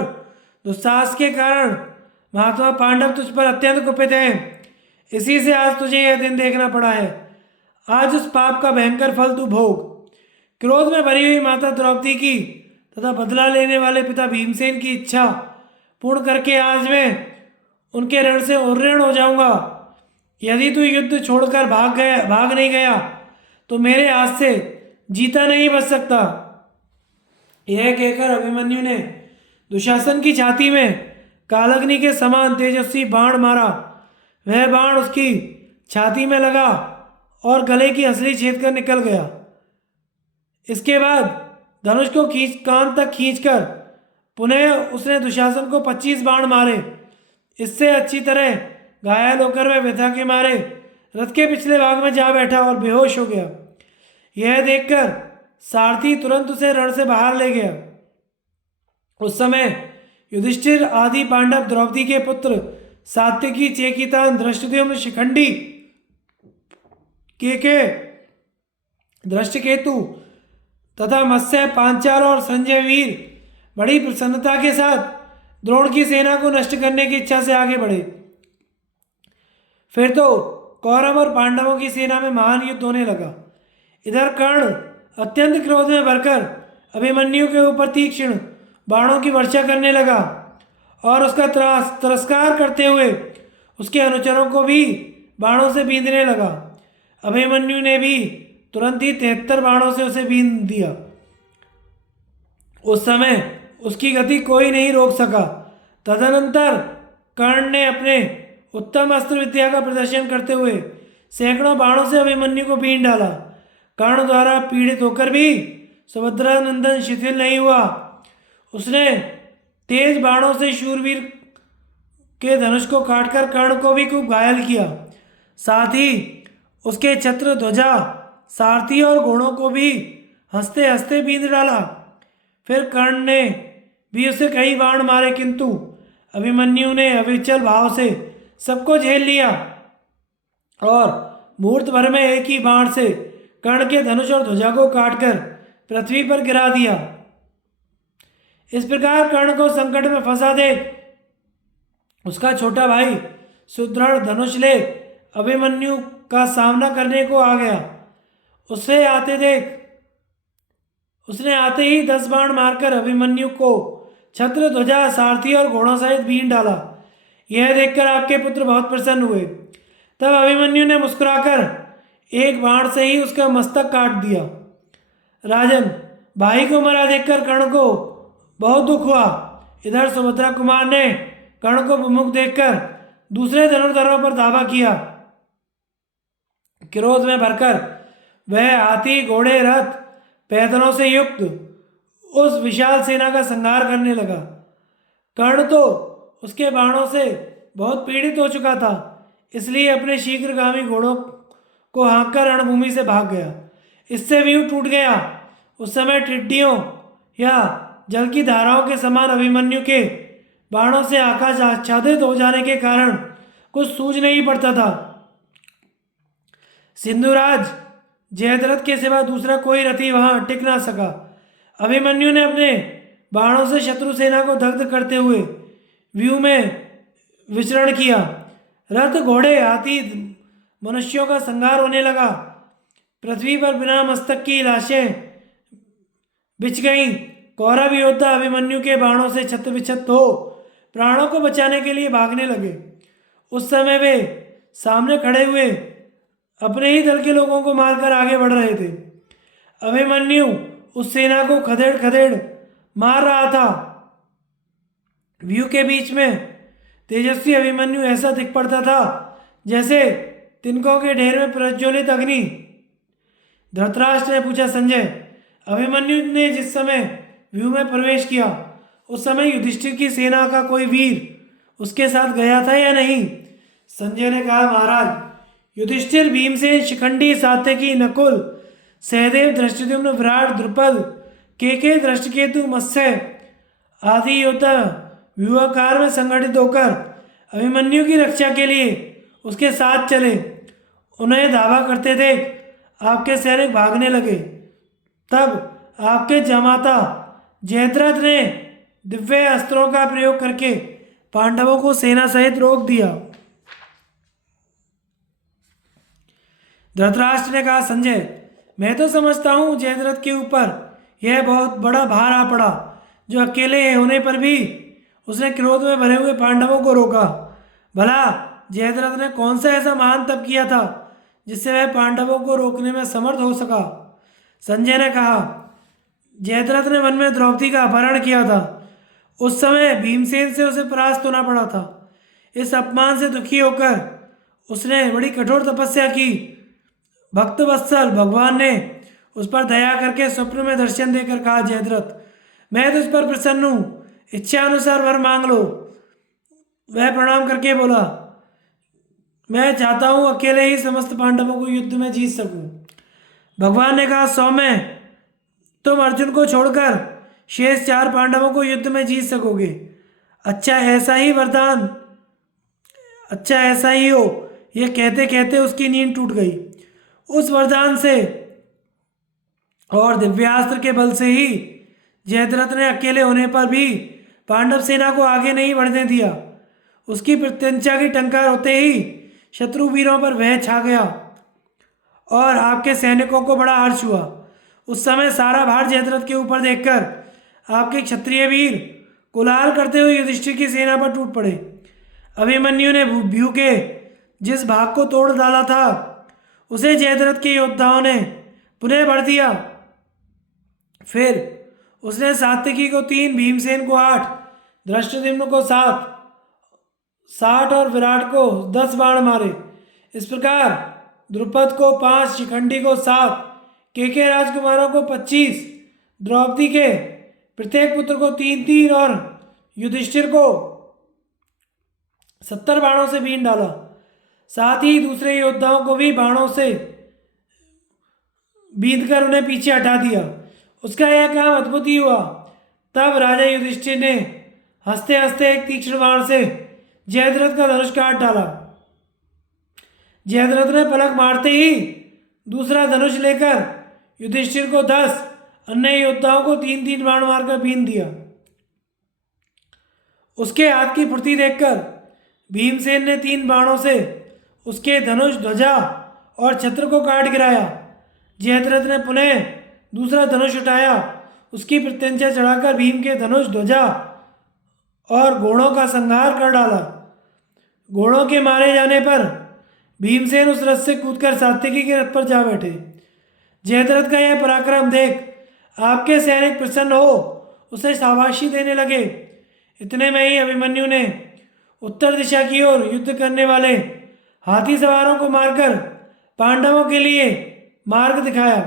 दुस्साहस के कारण महात्मा पांडव तुझ पर अत्यंत कुपित हैं। इसी से आज तुझे यह दिन देखना पड़ा है। आज उस पाप का भयंकर फल तू भोग। क्रोध में भरी हुई माता द्रौपदी की तथा बदला लेने वाले पिता भीमसेन की इच्छा पूर्ण करके आज मैं उनके ऋण से उऋण हो जाऊंगा। यदि तू युद्ध छोड़कर भाग नहीं गया तो मेरे हाथ से जीता नहीं बच सकता। यह कहकर अभिमन्यु ने दुशासन की छाती में कालग्नि के समान तेजस्वी बाण मारा। वह बाण उसकी छाती में लगा और गले की हंसली छेद कर निकल गया। इसके बाद धनुष को कान तक खींचकर पुनः उसने दुशासन को 25 बाण मारे। इससे अच्छी तरह घायल होकर वह व्यथा के मारे रथ के पिछले भाग में जा बैठा और बेहोश हो गया। यह देखकर सारथी तुरंत उसे रण से बाहर ले गया। उस समय युधिष्ठिर आदि पांडव, द्रौपदी के पुत्र सात्यकी, चेकितान, धृष्टद्युम्न, शिखंडी, केके, धृष्टकेतु तथा मत्स्य, पांचाल और संजय वीर बड़ी प्रसन्नता के साथ द्रोण की सेना को नष्ट करने की इच्छा से आगे बढ़े। फिर तो कौरव और पांडवों की सेना में महान युद्ध होने लगा। इधर कर्ण अत्यंत क्रोध में भरकर अभिमन्यु के ऊपर तीक्ष्ण बाणों की वर्षा करने लगा और उसका तिरस्कार करते हुए उसके अनुचरों को भी बाणों से बींधने लगा। अभिमन्यु ने भी तुरंत ही 73 बाणों से उसे बींध दिया। उस समय उसकी गति कोई नहीं रोक सका। तदनंतर कर्ण ने अपने उत्तम अस्त्र विद्या का प्रदर्शन करते हुए सैकड़ों बाणों से अभिमन्यु को बींध डाला। कर्ण द्वारा पीड़ित होकर भी सुभद्रा नंदन शिथिल नहीं हुआ। उसने तेज बाणों से शूरवीर के धनुष को काटकर कर्ण को भी खूब घायल किया। साथ ही उसके छत्र, ध्वजा, सारथी और घोड़ों को भी हंसते हंसते बींध डाला। फिर कर्ण ने भी उसे कई बाण मारे, किंतु अभिमन्यु ने अविचल भाव से सबको झेल लिया और मुहूर्त भर में एक ही बाण से कर्ण के धनुष और ध्वजा को काटकर पृथ्वी पर गिरा दिया। इस प्रकार कर्ण को संकट में फंसा देख उसका छोटा भाई सुदृढ़ धनुष ले अभिमन्यु का सामना करने को आ गया। उसने आते ही 10 बाण मारकर अभिमन्यु को छत्र, ध्वजा, सारथी और घोड़ों सहित बीन डाला। यह देखकर आपके पुत्र बहुत प्रसन्न हुए। तब अभिमन्यु ने मुस्कुराकर एक बाण से ही उसका मस्तक काट दिया। राजन, भाई को मरा देखकर कर्ण को बहुत दुख हुआ। इधर सुभद्रा कुमार ने कर्ण को विमुख देखकर दूसरे धनुर्धरों पर धावा किया। क्रोध में भरकर वह हाथी, घोड़े, रथ, पैदलों से युक्त उस विशाल सेना का संहार करने लगा। कर्ण तो उसके बाणों से बहुत पीड़ित हो चुका था, इसलिए अपने शीघ्रगामी घोड़ों को हाँककर रणभूमि से भाग गया। इससे व्यू टूट गया। उस समय टिड्डियों या जल की धाराओं के समान अभिमन्यु के बाणों से आकाश आच्छादित हो जाने के कारण कुछ सूझ नहीं पड़ता था। सिंधुराज जयद्रथ के सिवा दूसरा कोई रथी वहां टिक ना सका। अभिमन्यु ने अपने बाणों से शत्रु सेना को दग्ध करते हुए व्यू में विचरण किया। रथ, घोड़े, हाथी, मनुष्यों का संहार होने लगा। पृथ्वी पर बिना मस्तक की लाशें बिछ गईं। कौरव योद्धा अभिमन्यु के बाणों से छत विक्षत हो प्राणों को बचाने के लिए भागने लगे। उस समय वे सामने खड़े हुए अपने ही दल के लोगों को मारकर आगे बढ़ रहे थे। अभिमन्यु उस सेना को खदेड़ खदेड़ मार रहा था। व्यू के बीच में तेजस्वी अभिमन्यु ऐसा दिख पड़ता था जैसे तिनकों के ढेर में प्रज्वलित अग्नि। धृतराष्ट्र ने पूछा, संजय, अभिमन्यु ने जिस समय व्यू में प्रवेश किया उस समय युधिष्ठिर की सेना का कोई वीर उसके साथ गया था या नहीं? संजय ने कहा, महाराज, युधिष्ठिर, भीमसेन, शिखंडी, सात्यकी, नकुल, सहदेव, धृष्टद्युम्न, विराट, द्रुपद, केके, धृष्टकेतु, मत्स्य आदि योद्धा व्यूहाकार में संगठित होकर अभिमन्यु की रक्षा के लिए उसके साथ चले। उन्हें धावा करते देख आपके सैनिक भागने लगे। तब आपके जमाता जयद्रथ ने दिव्य अस्त्रों का प्रयोग करके पांडवों को सेना सहित रोक दिया। धृतराष्ट्र ने कहा, संजय, मैं तो समझता हूँ जयद्रथ के ऊपर यह बहुत बड़ा भार आ पड़ा जो अकेले होने पर भी उसने क्रोध में भरे हुए पांडवों को रोका। भला जयद्रथ ने कौन सा ऐसा महान तप किया था जिससे वह पांडवों को रोकने में समर्थ हो सका? संजय ने कहा, जयद्रथ ने वन में द्रौपदी का अपहरण किया था। उस समय भीमसेन से उसे परास्त होना पड़ा था। इस अपमान से दुखी होकर उसने बड़ी कठोर तपस्या की। भक्तवत्सल भगवान ने उस पर दया करके स्वप्न में दर्शन देकर कहा, जयद्रथ, मैं तुझ पर प्रसन्न हूँ, इच्छा अनुसार वर मांग लो। वह प्रणाम करके बोला, मैं चाहता हूँ अकेले ही समस्त पांडवों को युद्ध में जीत सकूं। भगवान ने कहा, सौम्य, तुम अर्जुन को छोड़कर शेष 4 पांडवों को युद्ध में जीत सकोगे। अच्छा ऐसा ही वरदान, अच्छा ऐसा ही हो। यह कहते कहते उसकी नींद टूट गई। उस वरदान से और दिव्यास्त्र के बल से ही जयद्रथ ने अकेले होने पर भी पांडव सेना को आगे नहीं बढ़ने दिया। उसकी प्रत्यंचा की टंकार होते ही शत्रु वीरों पर भय छा गया और आपके सैनिकों को बड़ा हर्ष हुआ। उस समय सारा भार जयद्रथ के ऊपर देखकर आपके क्षत्रिय वीर कुलाल करते हुए युधिष्ठिर की सेना पर टूट पड़े। अभिमन्यु ने व्यू के जिस भाग को तोड़ डाला था उसे जयद्रथ के योद्धाओं ने पुनः भर दिया। फिर उसने सात्यकी को 3, भीमसेन को 8, धृष्टद्युम्न को 7, 60 और विराट को 10 बाण मारे। इस प्रकार द्रुपद को 5, शिखंडी को 7, केके राजकुमारों को 25, द्रौपदी के प्रत्येक पुत्र को 3-3 और युधिष्ठिर को 70 बाणों से बीन डाला। साथ ही दूसरे योद्धाओं को भी बाणों से बींधकर उन्हें पीछे हटा दिया। उसका यह काम अद्भुत ही हुआ। तब राजा युधिष्ठिर ने हंसते हंसते एक तीक्ष्ण बाण से जयद्रथ का धनुष काट डाला। जयद्रथ ने पलक मारते ही दूसरा धनुष लेकर युधिष्ठिर को 10, अन्य योद्धाओं को 3-3 बाण मारकर बीन दिया। उसके हाथ की फुर्ती देखकर भीमसेन ने 3 बाणों से उसके धनुष, ध्वजा और छत्र को काट गिराया। जयद्रथ ने पुनः दूसरा धनुष उठाया, उसकी प्रत्यंचा चढ़ाकर भीम के धनुष, ध्वजा और घोड़ों का संहार कर डाला। घोड़ों के मारे जाने पर भीमसेन उस रथ से कूदकर सात्यकी के रथ पर जा बैठे। जयद्रथ का यह पराक्रम देख आपके सैनिक प्रसन्न हो उसे शाबाशी देने लगे। इतने में ही अभिमन्यु ने उत्तर दिशा की ओर युद्ध करने वाले हाथी सवारों को मारकर पांडवों के लिए मार्ग दिखाया,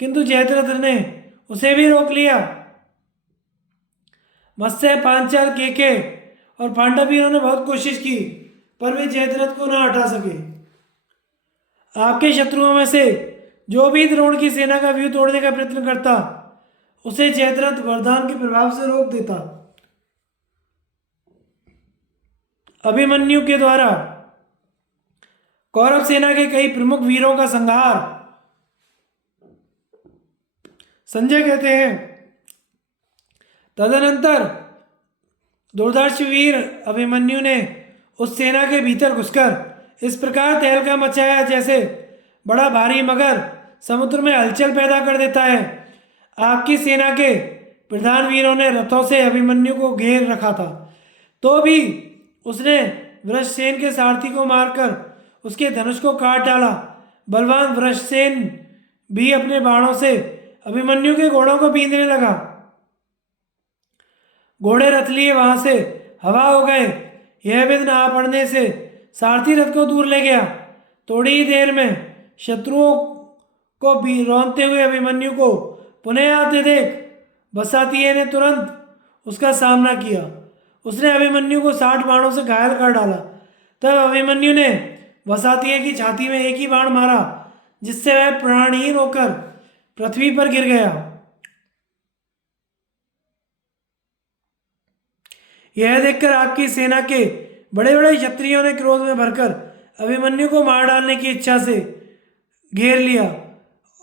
किंतु जयद्रथ ने उसे भी रोक लिया। मत्स्य, पांचाल, केके और पांडव वीरों ने बहुत कोशिश की पर वे जयद्रथ को न हटा सके। आपके शत्रुओं में से जो भी द्रोण की सेना का व्यू तोड़ने का प्रयत्न करता उसे जयद्रथ वरदान के प्रभाव से रोक देता। अभिमन्यु के द्वारा कौरव सेना के कई प्रमुख वीरों का संहार संजय कहते हैं, तदनंतर दुर्धर्ष वीर अभिमन्यु ने उस सेना के भीतर घुसकर इस प्रकार तहलका मचाया जैसे बड़ा भारी मगर समुद्र में हलचल पैदा कर देता है। आपकी सेना के प्रधान वीरों ने रथों से अभिमन्यु को घेर रखा था, तो भी उसने वृषसेन के सारथी को मारकर उसके धनुष को काट डाला। बलवान वृषसेन भी अपने बाणों से अभिमन्यु के घोड़ों को बींधने लगा। घोड़े रथ लिए वहां से हवा हो गए। यह विघ्न आ पड़ने से सारथी रथ को दूर ले गया। थोड़ी ही देर में शत्रुओं को भी रौंदते हुए अभिमन्यु को पुनः आते देख बसातिये ने तुरंत उसका सामना किया। उसने अभिमन्यु को 60 बाणों से घायल कर डाला। तब अभिमन्यु ने बसातिये की छाती में एक ही बाण मारा, जिससे वह प्राणहीन होकर पृथ्वी पर गिर गया। यह देखकर आपकी सेना के बड़े बड़े क्षत्रियों ने क्रोध में भरकर अभिमन्यु को मार डालने की इच्छा से घेर लिया।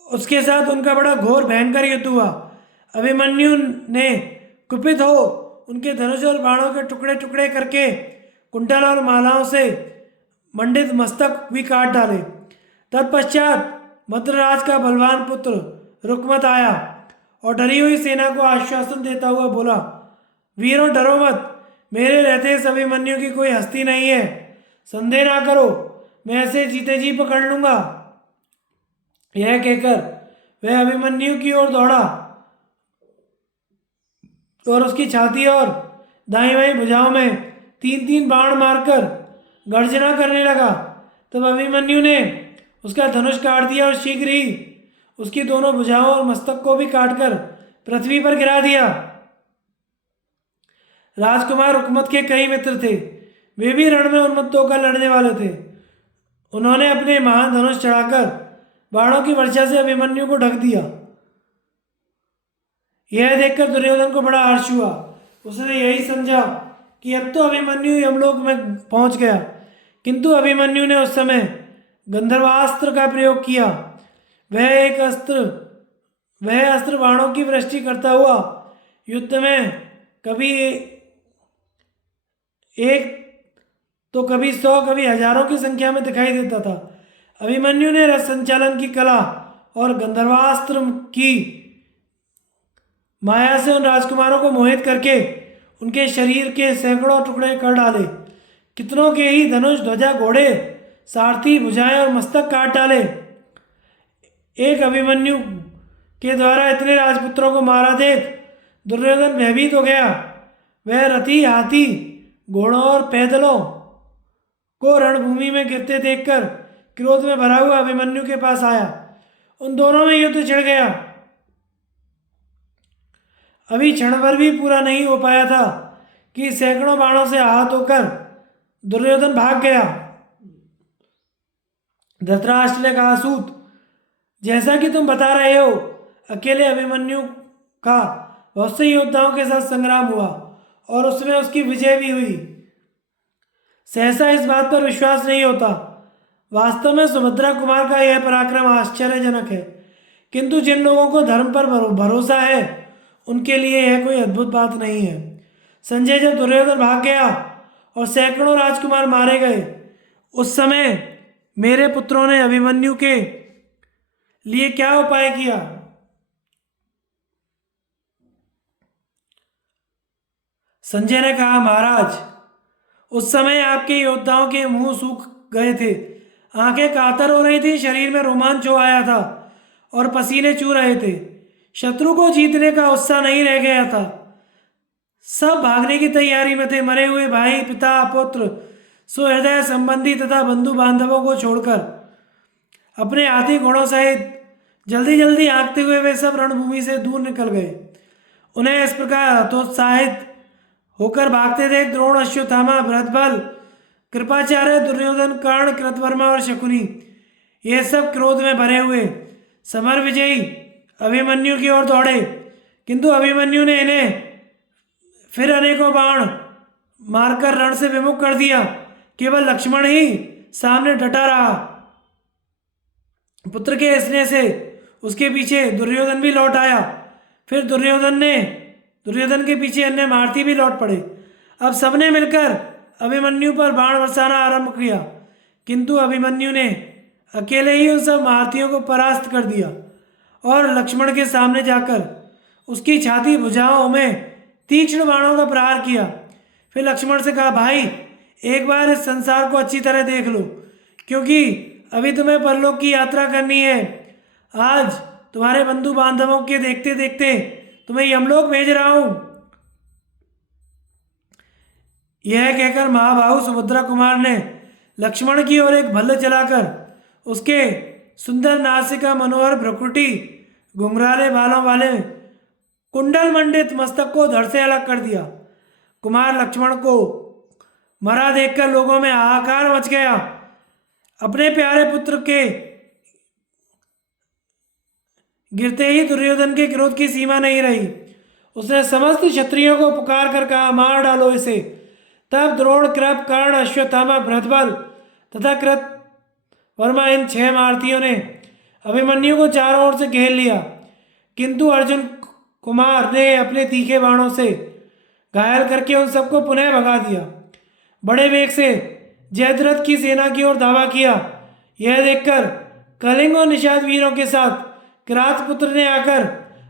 उसके साथ उनका बड़ा घोर भयंकर युद्ध हुआ। अभिमन्यु ने कुपित हो उनके धनुष और बाणों के टुकड़े टुकड़े करके कुंडल और मालाओं से मंडित मस्तक भी काट डाले। तत्पश्चात मद्रराज का बलवान पुत्र रुकमत आया और डरी हुई सेना को आश्वासन देता हुआ बोला, वीरों डरो मत, मेरे रहते इस अभिमन्यु की कोई हस्ती नहीं है। संदेह ना करो, मैं ऐसे जीते जी पकड़ लूंगा। यह कहकर वह अभिमन्यु की ओर दौड़ा और उसकी छाती और दाईं बाईं भुजाओं में 3-3 बाण मारकर गर्जना करने लगा। तब अभिमन्यु ने उसका धनुष काट दिया और शीघ्र ही उसकी दोनों भुजाओं और मस्तक को भी काटकर पृथ्वी पर गिरा दिया। राजकुमार रुकमत के कई मित्र थे, वे भी रण में उन्मत्त होकर लड़ने वाले थे। उन्होंने अपने महान धनुष चढ़ाकर बाणों की वर्षा से अभिमन्यु को ढक दिया। यह देखकर दुर्योधन को बड़ा हर्ष हुआ। उसने यही समझा कि अब तो अभिमन्यु यमलोक में पहुंच गया, किंतु अभिमन्यु ने उस समय गंधर्वास्त्र का प्रयोग किया। वह अस्त्र बाणों की वृष्टि करता हुआ युद्ध में कभी एक तो कभी 100 कभी हजारों की संख्या में दिखाई देता था। अभिमन्यु ने रथ संचालन की कला और गंधर्वास्त्र की माया से उन राजकुमारों को मोहित करके उनके शरीर के सैकड़ों टुकड़े कर डाले। कितनों के ही धनुष, ध्वजा, घोड़े, सारथी, भुजाएं और मस्तक काट डाले। एक अभिमन्यु के द्वारा इतने राजपुत्रों को मारा देख दुर्योधन भयभीत हो गया। वह रथी, हाथी, घोड़ों और पैदलों को रणभूमि में गिरते देखकर क्रोध में भरा हुआ अभिमन्यु के पास आया। उन दोनों में युद्ध छिड़ गया। अभी क्षण भर भी पूरा नहीं हो पाया था कि सैकड़ों बाणों से आहत होकर दुर्योधन भाग गया। धृतराष्ट्र ने कहा, सूत, जैसा कि तुम बता रहे हो, अकेले अभिमन्यु का बहुत से योद्धाओं के साथ संग्राम हुआ और उसमें उसकी विजय भी हुई। सहसा इस बात पर विश्वास नहीं होता। वास्तव में सुभद्रा कुमार का यह पराक्रम आश्चर्यजनक है, किंतु जिन लोगों को धर्म पर भरोसा है उनके लिए यह कोई अद्भुत बात नहीं है। संजय, जब दुर्योधन भाग गया और सैकड़ों राजकुमार मारे गए, उस समय मेरे पुत्रों ने अभिमन्यु के लिए क्या उपाय किया? संजय ने कहा, महाराज, उस समय आपके योद्धाओं के मुंह सूख गए थे, आंखें कातर हो रही थी, शरीर में रोमांच हो आया था और पसीने चू रहे थे। शत्रु को जीतने का उत्साह नहीं रह गया था। सब भागने की तैयारी में थे। मरे हुए भाई, पिता, पुत्र, सुहृदय संबंधी तथा बंधु बांधवों को छोड़कर अपने हाथी घोड़ों सहित जल्दी जल्दी हाँकते हुए वे सब रणभूमि से दूर निकल गए। उन्हें इस प्रकार हतोत्साहित होकर भागते देख द्रोण, अश्वत्थामा, भरतबल, कृपाचार्य, दुर्योधन, कर्ण, कृतवर्मा और शकुनी, ये सब क्रोध में भरे हुए समर विजयी अभिमन्यु की ओर दौड़े, किंतु अभिमन्यु ने इन्हें फिर अनेकों बाण मारकर रण से विमुख कर दिया। केवल लक्ष्मण ही सामने डटा रहा। पुत्र के स्नेह से उसके पीछे दुर्योधन भी लौट आया। फिर दुर्योधन के पीछे अन्य महारथी भी लौट पड़े। अब सबने मिलकर अभिमन्यु पर बाण बरसाना आरंभ किया, किंतु अभिमन्यु ने अकेले ही उन सब महारथियों को परास्त कर दिया और लक्ष्मण के सामने जाकर उसकी छाती भुजाओं में तीक्ष्ण बाणों का प्रहार किया। फिर लक्ष्मण से कहा, भाई एक बार इस संसार को अच्छी तरह देख लो, क्योंकि अभी तुम्हें परलोक की यात्रा करनी है। आज तुम्हारे बंधु बांधवों के देखते देखते तुम्हें यमलोक भेज रहा हूं। यह कहकर महाबाहु सुभद्रा कुमार ने लक्ष्मण की ओर एक भल्ल चलाकर उसके सुंदर नासिका, मनोहर भ्रुकुटी, घुंघराले बालों वाले कुंडल मंडित मस्तक को धड़ से अलग कर दिया। कुमार लक्ष्मण को मरा देखकर लोगों में हाहाकार मच गया। अपने प्यारे पुत्र के गिरते ही दुर्योधन के क्रोध की सीमा नहीं रही। उसने समस्त क्षत्रियों को पुकार कर कहा, मार डालो इसे। तब द्रोण, कृप, कर्ण, अश्वत्थामा, भृतबल तथा कृतवर्मा इन 6 महारथियों ने अभिमन्यु को चारों ओर से घेर लिया, किंतु अर्जुन कुमार ने अपने तीखे बाणों से घायल करके उन सबको पुनः भगा दिया। बड़े वेग से जयद्रथ की सेना की ओर धावा किया। यह देखकर कलिंग और निषाद वीरों के साथ किरात पुत्र ने आकर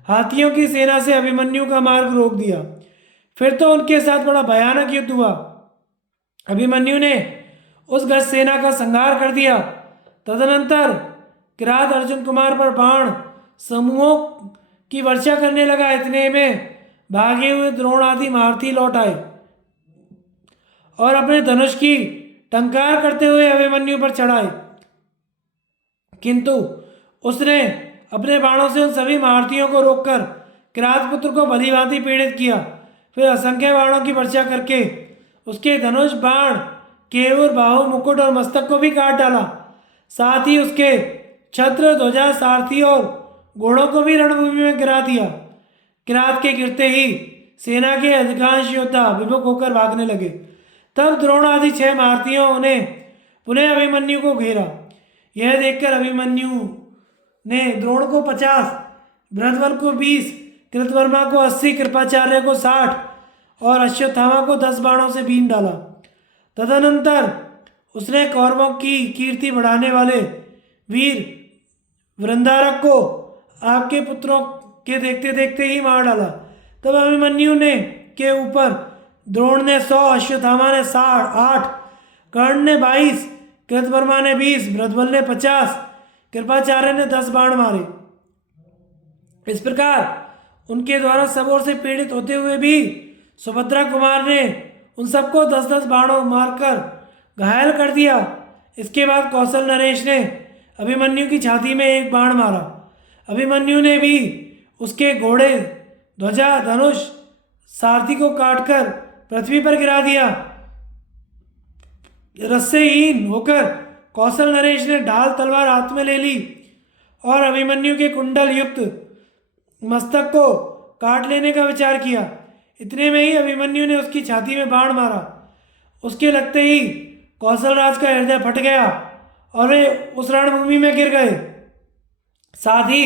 हाथियों की सेना से अभिमन्यु का मार्ग रोक दिया। फिर तो उनके साथ बड़ा भयानक युद्ध हुआ। अभिमन्यु ने उस गज सेना का संहार कर दिया। तदनंतर किरात अर्जुन कुमार पर बाण समूहों की वर्षा करने लगा। इतने में भागे हुए द्रोण आदि महारथी लौट आए और अपने धनुष की टंकार करते हुए अभिमन्यु पर चढ़ाए, किंतु उसने अपने बाणों से उन सभी महारथियों को रोककर किरात पुत्र को भली भांति पीड़ित किया। फिर असंख्य बाणों की वर्षा करके उसके धनुष, बाण, केयूर, बाहु, मुकुट और मस्तक को भी काट डाला। साथ ही उसके छत्र, ध्वजा, सारथी और घोड़ों को भी रणभूमि में गिरा दिया। किरात के गिरते ही सेना के अधिकांश योद्धा विमुख होकर भागने लगे। तब द्रोण आदि 6 महारथियों ने पुनः अभिमन्यु को घेरा। यह देखकर अभिमन्यु ने द्रोण को 50, भृतबल को 20, कृतवर्मा को 80, कृपाचार्य को 60 और अश्वत्थामा को 10 बाणों से बीन डाला। तदनंतर उसने कौरवों की कीर्ति बढ़ाने वाले वीर वृंदारक को आपके पुत्रों के देखते देखते ही मार डाला। तब अभिमन्यु ने के ऊपर द्रोण ने 100, अश्वत्थामा ने 8, कर्ण ने 22, कृतवर्मा ने 20, भृतबल ने 50, कृपाचार्य ने 10 बाण मारे। इस प्रकार उनके द्वारा सब ओर से पीड़ित होते हुए भी सुभद्रा कुमार ने उन सबको 10-10 बाणों मारकर घायल कर दिया। इसके बाद कौशल नरेश ने अभिमन्यु की छाती में एक बाण मारा। अभिमन्यु ने भी उसके घोड़े, ध्वजा, धनुष, सारथी को काटकर पृथ्वी पर गिरा दिया। रस्सेहीन होकर कौशल नरेश ने ढाल तलवार हाथ में ले ली और अभिमन्यु के कुंडल युक्त मस्तक को काट लेने का विचार किया। इतने में ही अभिमन्यु ने उसकी छाती में बाण मारा। उसके लगते ही कौशलराज का हृदय फट गया और वे उस रणभूमि में गिर गए। साथ ही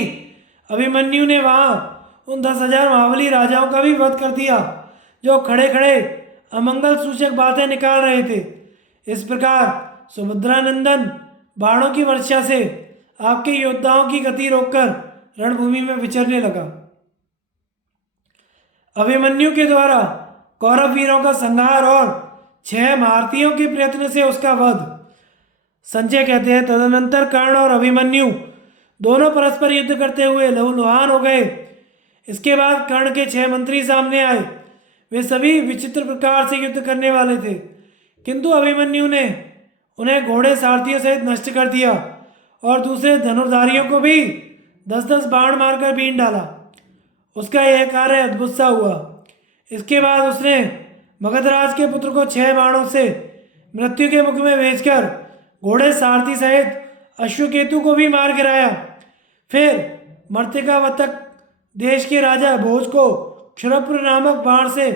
अभिमन्यु ने वहां उन 10,000 महाबली राजाओं का भी वध कर दिया, जो खड़े खड़े अमंगल सूचक बातें निकाल रहे थे। इस प्रकार सुभद्रानंदन बाणों की वर्षा से आपके योद्धाओं की गति रोककर रणभूमि में विचरने लगा। अभिमन्यु के द्वारा कौरव वीरों का संहार और 6 महारथियों के प्रयत्न से उसका वध। संजय कहते हैं, तदनंतर कर्ण और अभिमन्यु दोनों परस्पर युद्ध करते हुए लहूलुहान हो गए। इसके बाद कर्ण के 6 मंत्री सामने आए। वे सभी विचित्र प्रकार से युद्ध करने वाले थे, किंतु अभिमन्यु ने उन्हें घोड़े, सारथियों सहित नष्ट कर दिया और दूसरे धनुर्धारियों को भी 10-10 बाण मारकर बीन डाला। उसका यह कार्य अद्भुत सा हुआ। इसके बाद उसने मगधराज के पुत्र को 6 बाणों से मृत्यु के मुख में भेजकर घोड़े, सारथी सहित अश्वकेतु को भी मार गिराया। फिर मर्तिकावतक देश के राजा भोज को क्षुरप्र नामक बाण से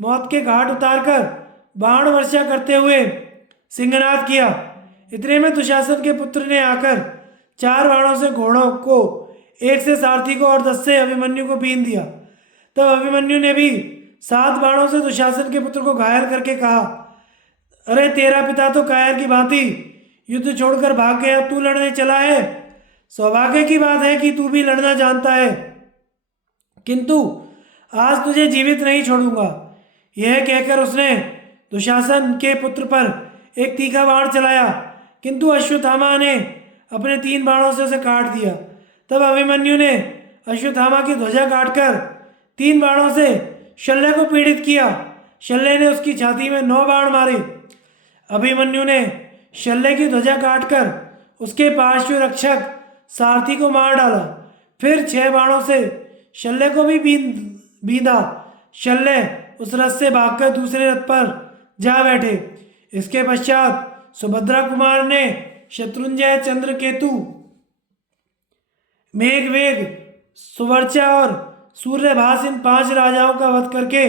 मौत के घाट उतारकर बाण वर्षा करते हुए सिंहनाद किया। इतने में दुशासन के पुत्र ने आकर 4 बाणों से घोड़ों को 1 से सारथी को और 10 से अभिमन्यु को बीन दिया। तब अभिमन्यु ने भी 7 बाणों से दुशासन के पुत्र को घायल करके कहा, अरे तेरा पिता तो कायर की भांति युद्ध छोड़कर भाग गया, तू लड़ने चला है। सौभाग्य की बात है कि तू भी लड़ना जानता है, किंतु आज तुझे जीवित नहीं छोड़ूंगा। यह कहकर उसने दुशासन के पुत्र पर एक तीखा बाण चलाया, किंतु अश्वत्थामा ने अपने 3 बाणों से उसे काट दिया। तब अभिमन्यु ने अश्वत्थामा की ध्वजा काटकर 3 बाणों से शल्य को पीड़ित किया। शल्य ने उसकी छाती में 9 बाण मारे। अभिमन्यु ने शल्य की ध्वजा काटकर उसके पार्श्व रक्षक सारथी को मार डाला। फिर 6 बाणों से शल्य को भी बींधा। शल्य उस रथ से भागकर दूसरे रथ पर जा बैठे। इसके पश्चात सुभद्रा कुमार ने शत्रुंजय, चंद्रकेतु, मेघवेग, सुवर्चा और सूर्यभास इन 5 राजाओं का वध करके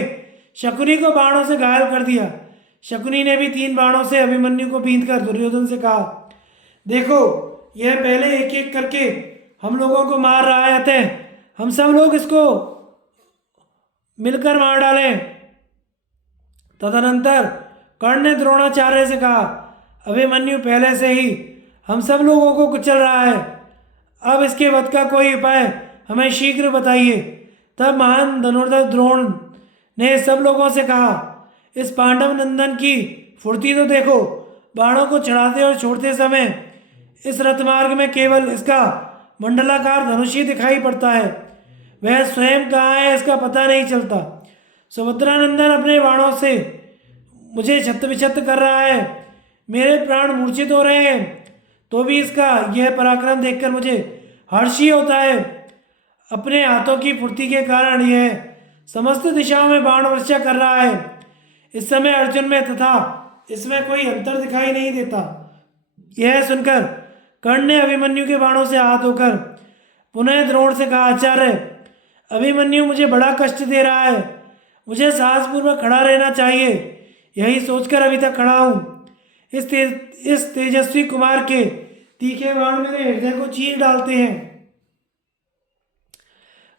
शकुनी को बाणों से घायल कर दिया। शकुनी ने भी 3 बाणों से अभिमन्यु को बींधकर दुर्योधन से कहा, देखो यह पहले एक एक करके हम लोगों को मार रहा है, अतः हम सब लोग इसको मिलकर मार डालें। तदनंतर कर्ण ने द्रोणाचार्य से कहा, अभिमन्यु पहले से ही हम सब लोगों को कुचल रहा है, अब इसके वध का कोई उपाय हमें शीघ्र बताइए। तब महान धनुर्धर द्रोण ने सब लोगों से कहा, इस पांडव नंदन की फुर्ती तो देखो, बाणों को चढ़ाते और छोड़ते समय इस रथमार्ग में केवल इसका मंडलाकार धनुष ही दिखाई पड़ता है, वह स्वयं कहाँ है इसका पता नहीं चलता। सुभद्रानंदन अपने बाणों से मुझे छत्त विछत्त कर रहा है, मेरे प्राण मूर्छित हो रहे हैं, तो भी इसका यह पराक्रम देखकर मुझे हर्ष ही होता है। अपने हाथों की फुर्ती के कारण यह समस्त दिशाओं में बाण वर्षा कर रहा है। इस समय अर्जुन में तथा इसमें कोई अंतर दिखाई नहीं देता। यह सुनकर कर्ण ने अभिमन्यु के बाणों से हाथ धोकर पुनः द्रोण से कहा, आचार्य अभिमन्यु मुझे बड़ा कष्ट दे रहा है, मुझे साहसपूर्वक खड़ा रहना चाहिए, यही सोचकर अभी तक खड़ा हूँ। इस तेजस्वी कुमार के तीखे बाण मेरे हृदय को चीर डालते हैं।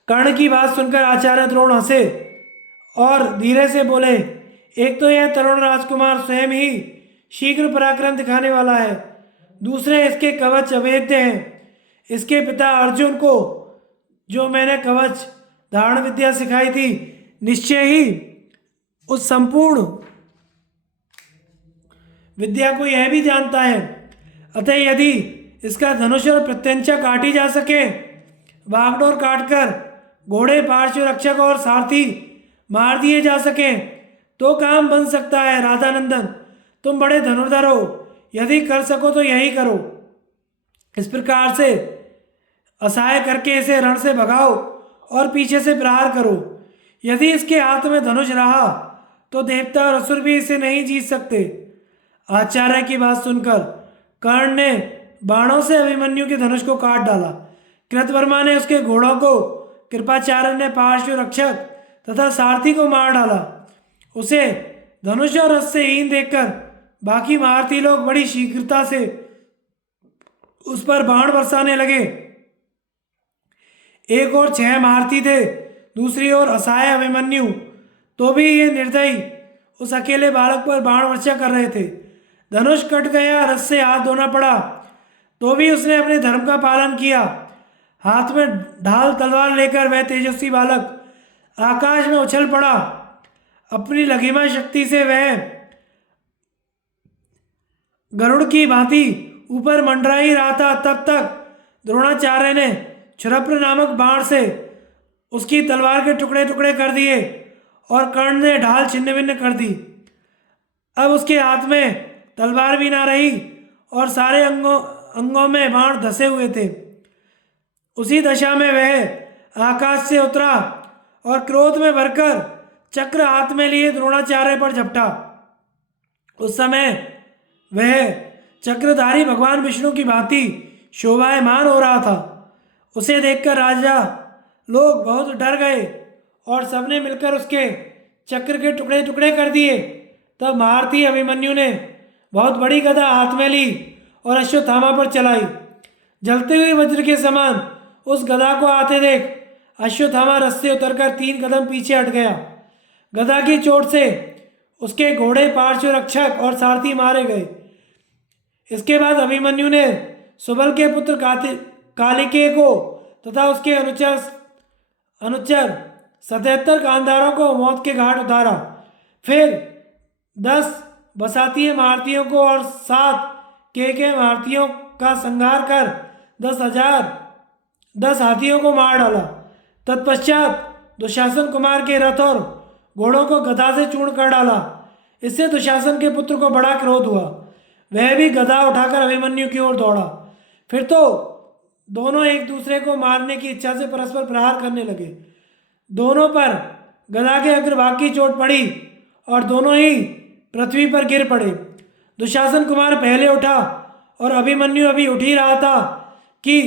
कर्ण की बात सुनकर आचार्य द्रोण हंसे और धीरे से बोले, एक तो यह तरुण राजकुमार स्वयं ही शीघ्र पराक्रम दिखाने वाला है, दूसरे इसके कवच अभेद्य हैं। इसके पिता अर्जुन को जो मैंने कवच धारण विद्या सिखाई थी, निश्चय ही उस संपूर्ण विद्या को यह भी जानता है। अतः यदि इसका धनुष और प्रत्यंचा काटी जा सके, बागडोर काटकर घोड़े, पार्श्व रक्षक और सारथी मार दिए जा सकें, तो काम बन सकता है। राधानंदन तुम बड़े धनुर्धर हो, यदि कर सको तो यही करो। इस प्रकार से असहाय करके इसे रण से भगाओ और पीछे से प्रहार करो। यदि इसके हाथ में धनुष रहा तो देवता और असुर भी इसे नहीं जीत सकते। आचार्य की बात सुनकर कर्ण ने बाणों से अभिमन्यु के धनुष को काट डाला। कृतवर्मा ने उसके घोड़ों को, कृपाचार्य ने पार्श्व रक्षक तथा सारथी को मार डाला। उसे धनुष और रथ से हीन देखकर बाकी महारथी लोग बड़ी शीघ्रता से उस पर बाण बरसाने लगे। एक और 6 महारथी थे, दूसरी ओर असहाय अभिमन्यु, तो भी ये निर्दयी उस अकेले बालक पर बाण वर्षा कर रहे थे। धनुष कट गया, रथ से हाथ धोना पड़ा, तो भी उसने अपने धर्म का पालन किया। हाथ में ढाल तलवार लेकर वह तेजस्वी बालक आकाश में उछल पड़ा। अपनी लघिमा शक्ति से वह गरुड़ की भांति ऊपर मंडरा ही रहा था। तब तक द्रोणाचार्य ने क्षुरप्र नामक बाण से उसकी तलवार के टुकड़े टुकड़े कर दिए और कर्ण ने ढाल छिन्न भिन्न कर दी। अब उसके हाथ में तलवार भी ना रही और सारे अंगों में बाण धसे हुए थे। उसी दशा में वह आकाश से उतरा और क्रोध में भरकर चक्र हाथ में लिए द्रोणाचार्य पर झपटा। उस समय वह चक्रधारी भगवान विष्णु की भांति शोभायमान हो रहा था। उसे देखकर राजा लोग बहुत डर गए और सबने मिलकर उसके चक्र के टुकड़े टुकड़े कर दिए। तब महारथी अभिमन्यु ने बहुत बड़ी गदा हाथ में ली और अश्वत्थामा पर चलाई। जलते हुए वज्र के समान उस गधा को आते देख अश्वत्थामा रथ से उतरकर 3 कदम पीछे हट गया। गधा की चोट से उसके घोड़े, पार्श्व रक्षक और सारथी मारे गए। इसके बाद अभिमन्यु ने सुबल के पुत्र कालिकेय को तथा उसके अनुचर 77 गांधारों को मौत के घाट उतारा। फिर 10 बसातीय महारथियों को और 7 के महारथियों का संहार कर 10 हाथियों को मार डाला। तत्पश्चात दुशासन कुमार के रथ और घोड़ों को गदा से चूर्ण कर डाला। इससे दुशासन के पुत्र को बड़ा क्रोध हुआ। वह भी गदा उठाकर अभिमन्यु की ओर दौड़ा। फिर तो दोनों एक दूसरे को मारने की इच्छा से परस्पर प्रहार करने लगे। दोनों पर गदा के अग्रभाग की चोट पड़ी और दोनों ही पृथ्वी पर गिर पड़े। दुशासन कुमार पहले उठा और अभिमन्यु अभी उठ ही रहा था कि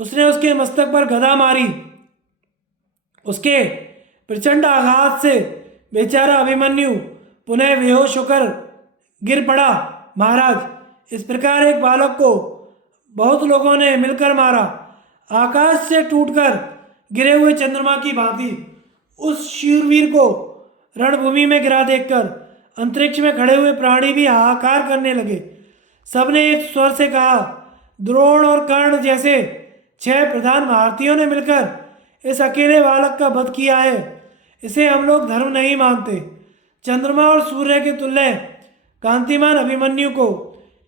उसने उसके मस्तक पर गदा मारी। उसके प्रचंड आघात से बेचारा अभिमन्यु पुनः बेहोश होकर गिर पड़ा। महाराज, इस प्रकार एक बालक को बहुत लोगों ने मिलकर मारा। आकाश से टूटकर गिरे हुए चंद्रमा की भांति उस शूरवीर को रणभूमि में गिरा देखकर अंतरिक्ष में खड़े हुए प्राणी भी हाहाकार करने लगे। सबने एक स्वर से कहा, द्रोण और कर्ण जैसे 6 प्रधान महारथियों ने मिलकर इस अकेले बालक का वध किया है। इसे हम लोग धर्म नहीं मानते। चंद्रमा और सूर्य के तुल्य कांतिमान अभिमन्यु को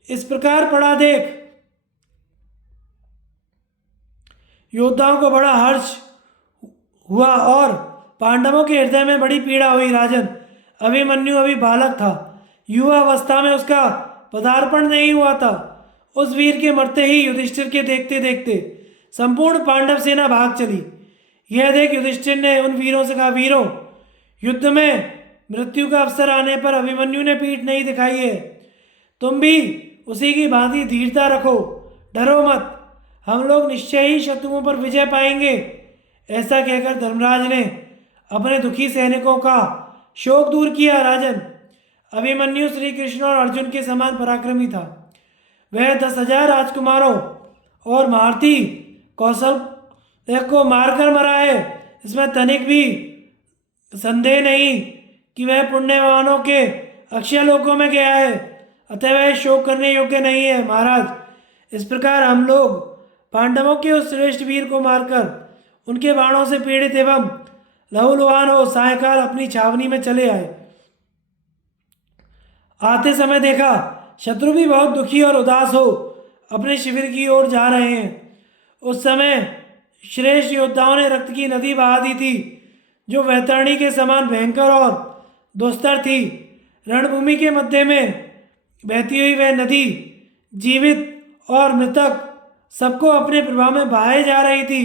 इस प्रकार पड़ा देख योद्धाओं को बड़ा हर्ष हुआ और पांडवों के हृदय में बड़ी पीड़ा हुई। राजन, अभिमन्यु अभी बालक था। युवा अवस्था में उसका पदार्पण नहीं हुआ था। उस वीर के मरते ही युधिष्ठिर के देखते देखते संपूर्ण पांडव सेना भाग चली। यह देख युधिष्ठिर ने उन वीरों से कहा, वीरों, युद्ध में मृत्यु का अवसर आने पर अभिमन्यु ने पीठ नहीं दिखाई है। तुम भी उसी की भांति धीरता रखो, डरो मत। हम लोग निश्चय ही शत्रुओं पर विजय पाएंगे। ऐसा कहकर धर्मराज ने अपने दुखी सैनिकों का शोक दूर किया। राजन, अभिमन्यु श्री कृष्ण और अर्जुन के समान पराक्रमी था। वह 10,000 राजकुमारों और महारथी कौशल को मारकर मरा है। इसमें तनिक भी संदेह नहीं कि वह पुण्यवानों के अक्षय लोकों में गया है। अतः वह शोक करने योग्य नहीं है। महाराज, इस प्रकार हम लोग पांडवों के उस श्रेष्ठ वीर को मारकर उनके बाणों से पीड़ित एवं लहूलुहान हो सायकाल अपनी छावनी में चले आए। आते समय देखा शत्रु भी बहुत दुखी और उदास हो अपने शिविर की ओर जा रहे हैं। उस समय श्रेष्ठ योद्धाओं ने रक्त की नदी बहा दी थी, जो वैतरणी के समान भयंकर और दुस्तर थी। रणभूमि के मध्य में बहती हुई वह नदी जीवित और मृतक सबको अपने प्रभाव में बहाए जा रही थी।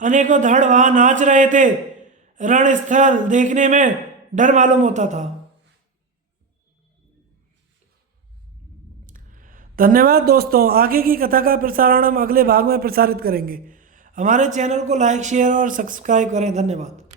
अनेकों धड़ वहां नाच रहे थे। रणस्थल देखने में डर मालूम होता था। धन्यवाद दोस्तों। आगे की कथा का प्रसारण हम अगले भाग में प्रसारित करेंगे। हमारे चैनल को लाइक, शेयर और सब्सक्राइब करें। धन्यवाद।